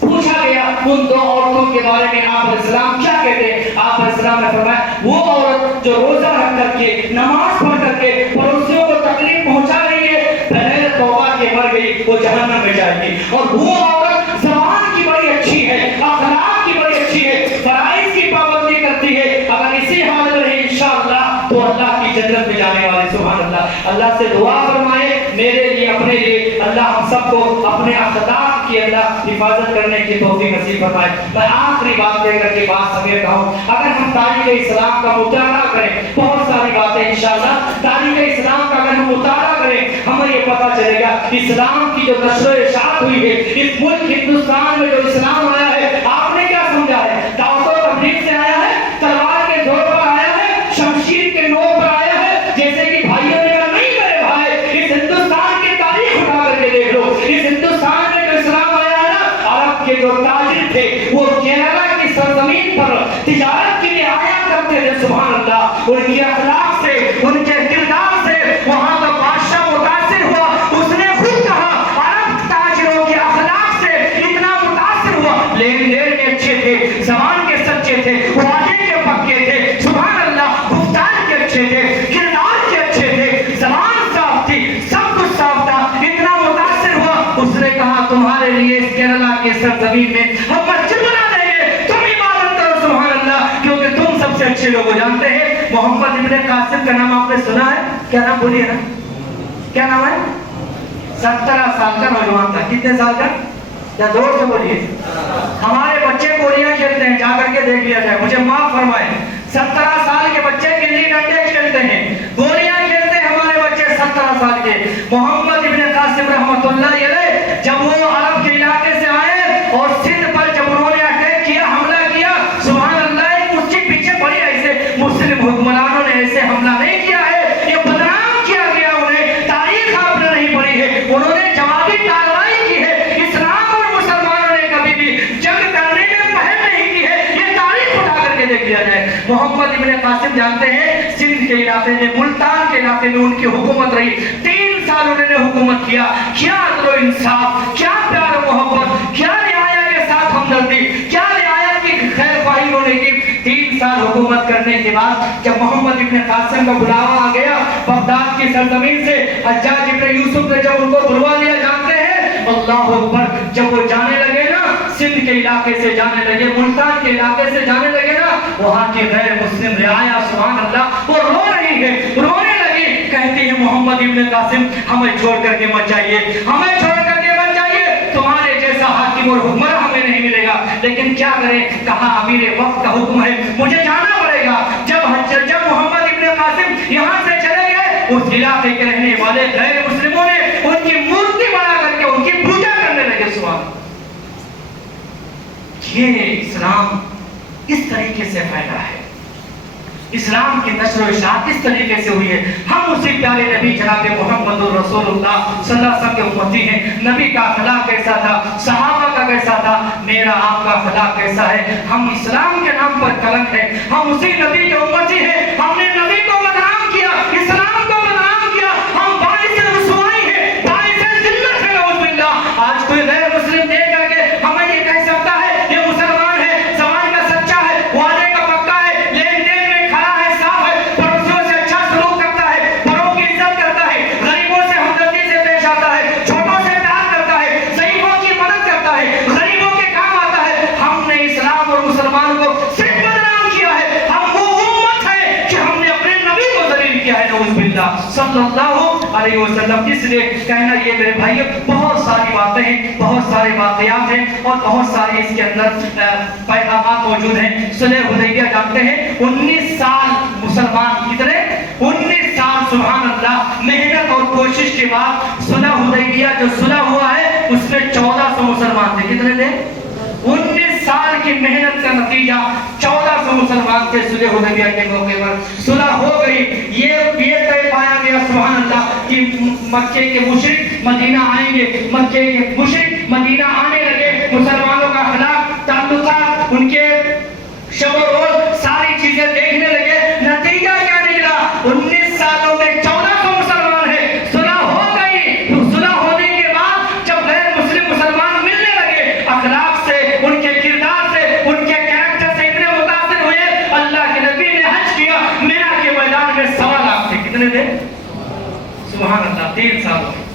پوچھا گیا ان 2 عورتوں کے بارے میں آپ علیہ السلام کیا کہتے ہیں؟ آپ علیہ السلام نے فرمایا وہ عورت جو روزہ رکھ کر کے، نماز پڑھ کر کے پڑوسیوں کو تکلیف پہنچا رہی ہے، بغیر توبہ کے مر گئی، وہ جہنم میں جائے گی۔ اور وہ عورت زبان کی بڑی اچھی ہے، اخلاق کی بڑی اچھی ہے، فرائض کی پابندی کرتی ہے، اگر اسی حال میں رہے انشاءاللہ تو اللہ کی جنت میں جانے والے۔ سبحان اللہ۔ اللہ سے دعا فرمائے میرے لیے لیے اپنے لیے اللہ ہم سب کو اپنے اخلاق کی اللہ حفاظت کرنے کی توفیق نصیب فرمائے. میں آخری بات لے کر کے بات سمیٹتا ہوں. اگر ہم تاریخ اسلام کا مطالعہ کریں, بہت ساری باتیں انشاءاللہ تاریخ اسلام کا اگر ہم مطالعہ کریں, ہمیں یہ پتہ چلے گا اسلام کی جو نشر و اشاعت ہوئی ہے اس ملک ہندوستان میں, جو اسلام آیا ہے, آپ نے کیا سمجھا ہے؟ دعوت و تبلیغ سے آیا ہے, تلوار کے زور پر آیا ہے, شمشیر کے نوک پر آیا ہے, جیسے کہ بھائیوں نے کہا نہیں میرے بھائی, اس ہندوستان کی تاریخ اٹھا کر کے دیکھ لو. اس ہندوستان میں جو اسلام آیا ہے نا, عرب کے جو تاجر تھے وہ کیرلا کی سرزمین پر تجارت کے لیے آیا کرتے تھے. سبحان اللہ, ان کے اخلاق سے, ان کے کردار سے وہاں کا بادشاہ متاثر ہوا. اس نے خود کہا عرب تاجروں کے اخلاق سے اتنا متاثر ہوا, لین دین میں اچھے تھے, زبان کے سچے تھے, وعدے کے پکے تھے, سبحان اللہ, گفتار کے اچھے تھے, کردار کے اچھے تھے, زبان صاف تھی, سب کچھ صاف تھا, اتنا متاثر ہوا. اس نے کہا تمہارے لیے اس کیرلا کے سرزمین میں ہم مسجد بنا دیں گے, تم عبادت کرو. سبحان اللہ, کیونکہ تم سب سے اچھے لوگ جانتے ہیں. محمد ابن قاسم کا نام آپ نے سنا ہے؟ کیا نام بولیے نا, کیا نام ہے؟ 17 سال کا نوجوان تھا. کتنے سال کا؟ یا زور سے بولیے. ہمارے بچے گولیاں کھیلتے ہیں, جا کر کے دیکھ لیا جائے, مجھے معاف فرمائیں. 17 سال کے بچے گلی ڈنڈے کھیلتے ہیں, گولیاں کھیلتے ہیں ہمارے بچے 17 سال کے. محمد ابن قاسم رحمۃ اللہ علیہ جب وہ عرب کے علاقے سے آئے اور سندھ پر جب انہوں نے اٹیک کیا, حملہ کیا, سبحان اللہ, ایک اس کے پیچھے پڑی, ایسے مسلم حکمرانوں نے ایسے حملہ نہیں کیا ہے, یہ بدنام کیا گیا انہیں, تاریخ آپ نے نہیں پڑھی ہے, انہوں نے جوابی کارروائی کی ہے. اسلام اور مسلمانوں نے کبھی بھی جنگ کرنے میں پہل نہیں کی ہے, یہ تاریخ اٹھا کر کے دیکھ لیا جائے. محمد ابن قاسم جانتے ہیں سندھ کے علاقے میں, ملتان کے علاقے میں ان کی حکومت رہی. 3 سال انہوں نے حکومت کیا. کیا عدل و انصاف, کیا پیار و محبت, کیا رعایا کے ساتھ ہمدردی, کیا رعایا کی خیر خواہی انہوں نے کی. 3 سال حکومت کرنے کے بعد جب محمد ابن قاسم کا بلاوا آ گیا بغداد کی سرزمین سے, حجاج ابن یوسف نے جب ان کو بلوا لیا, جانتے ہیں اللہ اکبر, جب وہ جانے لگے نا, سندھ کے علاقے سے جانے لگے, ملتان کے علاقے سے جانے لگے نا, وہاں کی غیر مسلم رعایا سبحان اللہ وہ رو رہی ہے, رونے لگی, کہتی ہے محمد ابن قاسم ہمیں چھوڑ کر کے مت جائیے, ہمیں چھوڑ کر کے مت جائیے, تمہارے جیسا حاکم اور حکمراں ہمیں نہیں ملے گا. لیکن کیا کریں, کہا امیر وقت کا حکم ہے, مجھے جانا پڑے گا. جب محمد ابن قاسم یہاں سے چلے گئے, اس علاقے کے رہنے والے غیر مسلموں نے ان کی مورتی بنا کر کے ان کی پوجا کرنے لگے. سبحان, یہ اسلام اس طریقے سے پھیلا ہے, اسلام کی نشر و اشاعت اس طریقے سے ہوئی ہے. ہم اسی پیارے نبی جناب محمد رسول اللہ صلی اللہ علیہ وسلم کے امتی ہیں. نبی کا اخلاق کیسا تھا, صحابہ کا کیسا تھا, میرا آپ کا اخلاق کیسا ہے؟ ہم اسلام کے نام پر کلنک ہیں, ہم اسی نبی کے امتی ہیں. ہم نے نبی کو بدنام کیا, اسلام کو بدنام کیا, ہم باعث رسوائی ہیں, باعث ذلت ہیں. نعوذ باللہ. آج کوئی غیر مسلم دیکھ کر کے ہمیں یہ کہہ سکتا ہے یہ مسلمان ہے, زبان کا سچا ہے, وعدے کا پکا ہے, لین دین میں کھڑا ہے, صاف ہے, پڑوسیوں سے اچھا سلوک کرتا ہے, بڑوں کی عزت کرتا ہے, غریبوں سے ہمدردی سے پیش آتا ہے, چھوٹوں سے پیار کرتا ہے, ضعیفوں کی مدد کرتا ہے, غریبوں کے کام آتا ہے. ہم نے اسلام اور مسلمان کو صرف بدنام کیا ہے. ہم وہ امت ہے کہ ہم نے اپنے نبی کو ذلیل کیا ہے. نعوذ باللہ صلی اللہ علیہ وسلم. اس لیے کہنا یہ میرے بھائیو, بہت ساری باتیں ہیں, بہت سارے واقعات ہیں اور بہت سارے اس کے اندر پیغامات موجود ہیں. صلح حدیبیہ جانتے ہیں 19 سال مسلمان, کتنے 19 سال سبحان اللہ محنت اور کوشش کے بعد صلح حدیبیہ جو صلح ہوا ہے اس میں 1400 مسلمان تھے. کتنے تھے؟ 19 سال کی محنت کا نتیجہ 1400 مسلمان تھے. صلح حدیبیہ کے موقع پر صلح ہو گئی. یہ طے پایا گیا سبحان اللہ کہ مکے کے مشرک مدینہ آئیں گے. مکے کے مشرک مدینہ آنے لگے, مسلمانوں کا اخلاق, تعلقات, ان کے شب و روز ساری چیزیں دیکھنے لگے. نتیجہ کیا نکلا؟ 19 سالوں میں 1400 مسلمان ہیں. صلح ہو گئی. صلح ہونے کے بعد جب غیر مسلم مسلمان ملنے لگے, اخلاق سے, ان کے کردار سے, ان کے کیریکٹر سے اتنے متاثر ہوئے, اللہ کے نبی نے حج کیا. مینا کے میدان میں 1.25 لاکھ تھے. کتنے تھے؟ سبحان اللہ. 3 سالوں میں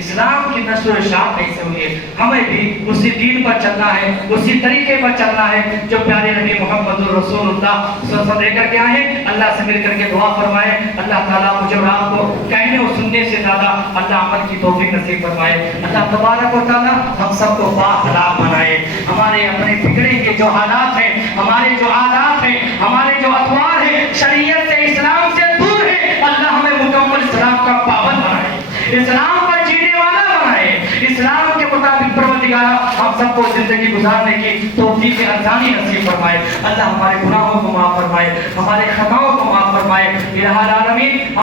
اسلام کی نشر و اشاعت ایسے ہوئی ہے. ہمیں بھی اسی دین پر چلنا ہے, اسی طریقے پر چلنا ہے جو پیارے نبی محمد رسول اللہ صلی اللہ علیہ وسلم لے کر کے آئے. اللہ سے مل کر کے دعا فرمائیں. اللہ تعالیٰ مجھے اور آپ کو کہنے اور سننے سے زیادہ اللہ عمل کی توفیق نصیب فرمائے. اللہ تبارک و تعالیٰ ہم سب کو بااخلاق بنائے. ہمارے اپنے بگڑے کے جو حالات ہیں, ہمارے جو عادات ہیں, ہمارے جو اطوار ہیں, شریعت سے اسلام سے دور ہے, اللہ ہمیں مکمل اسلام کا پابند بنائے, اسلام پر جینے والا بنائے, اسلام کے مطابق پروردگار ہم سب کو زندگی گزارنے کی توفیق آسانی نصیب فرمائے. اللہ ہمارے گناہوں کو معاف فرمائے, ہمارے خطاؤں کو معاف فرمائے. الہ العالمین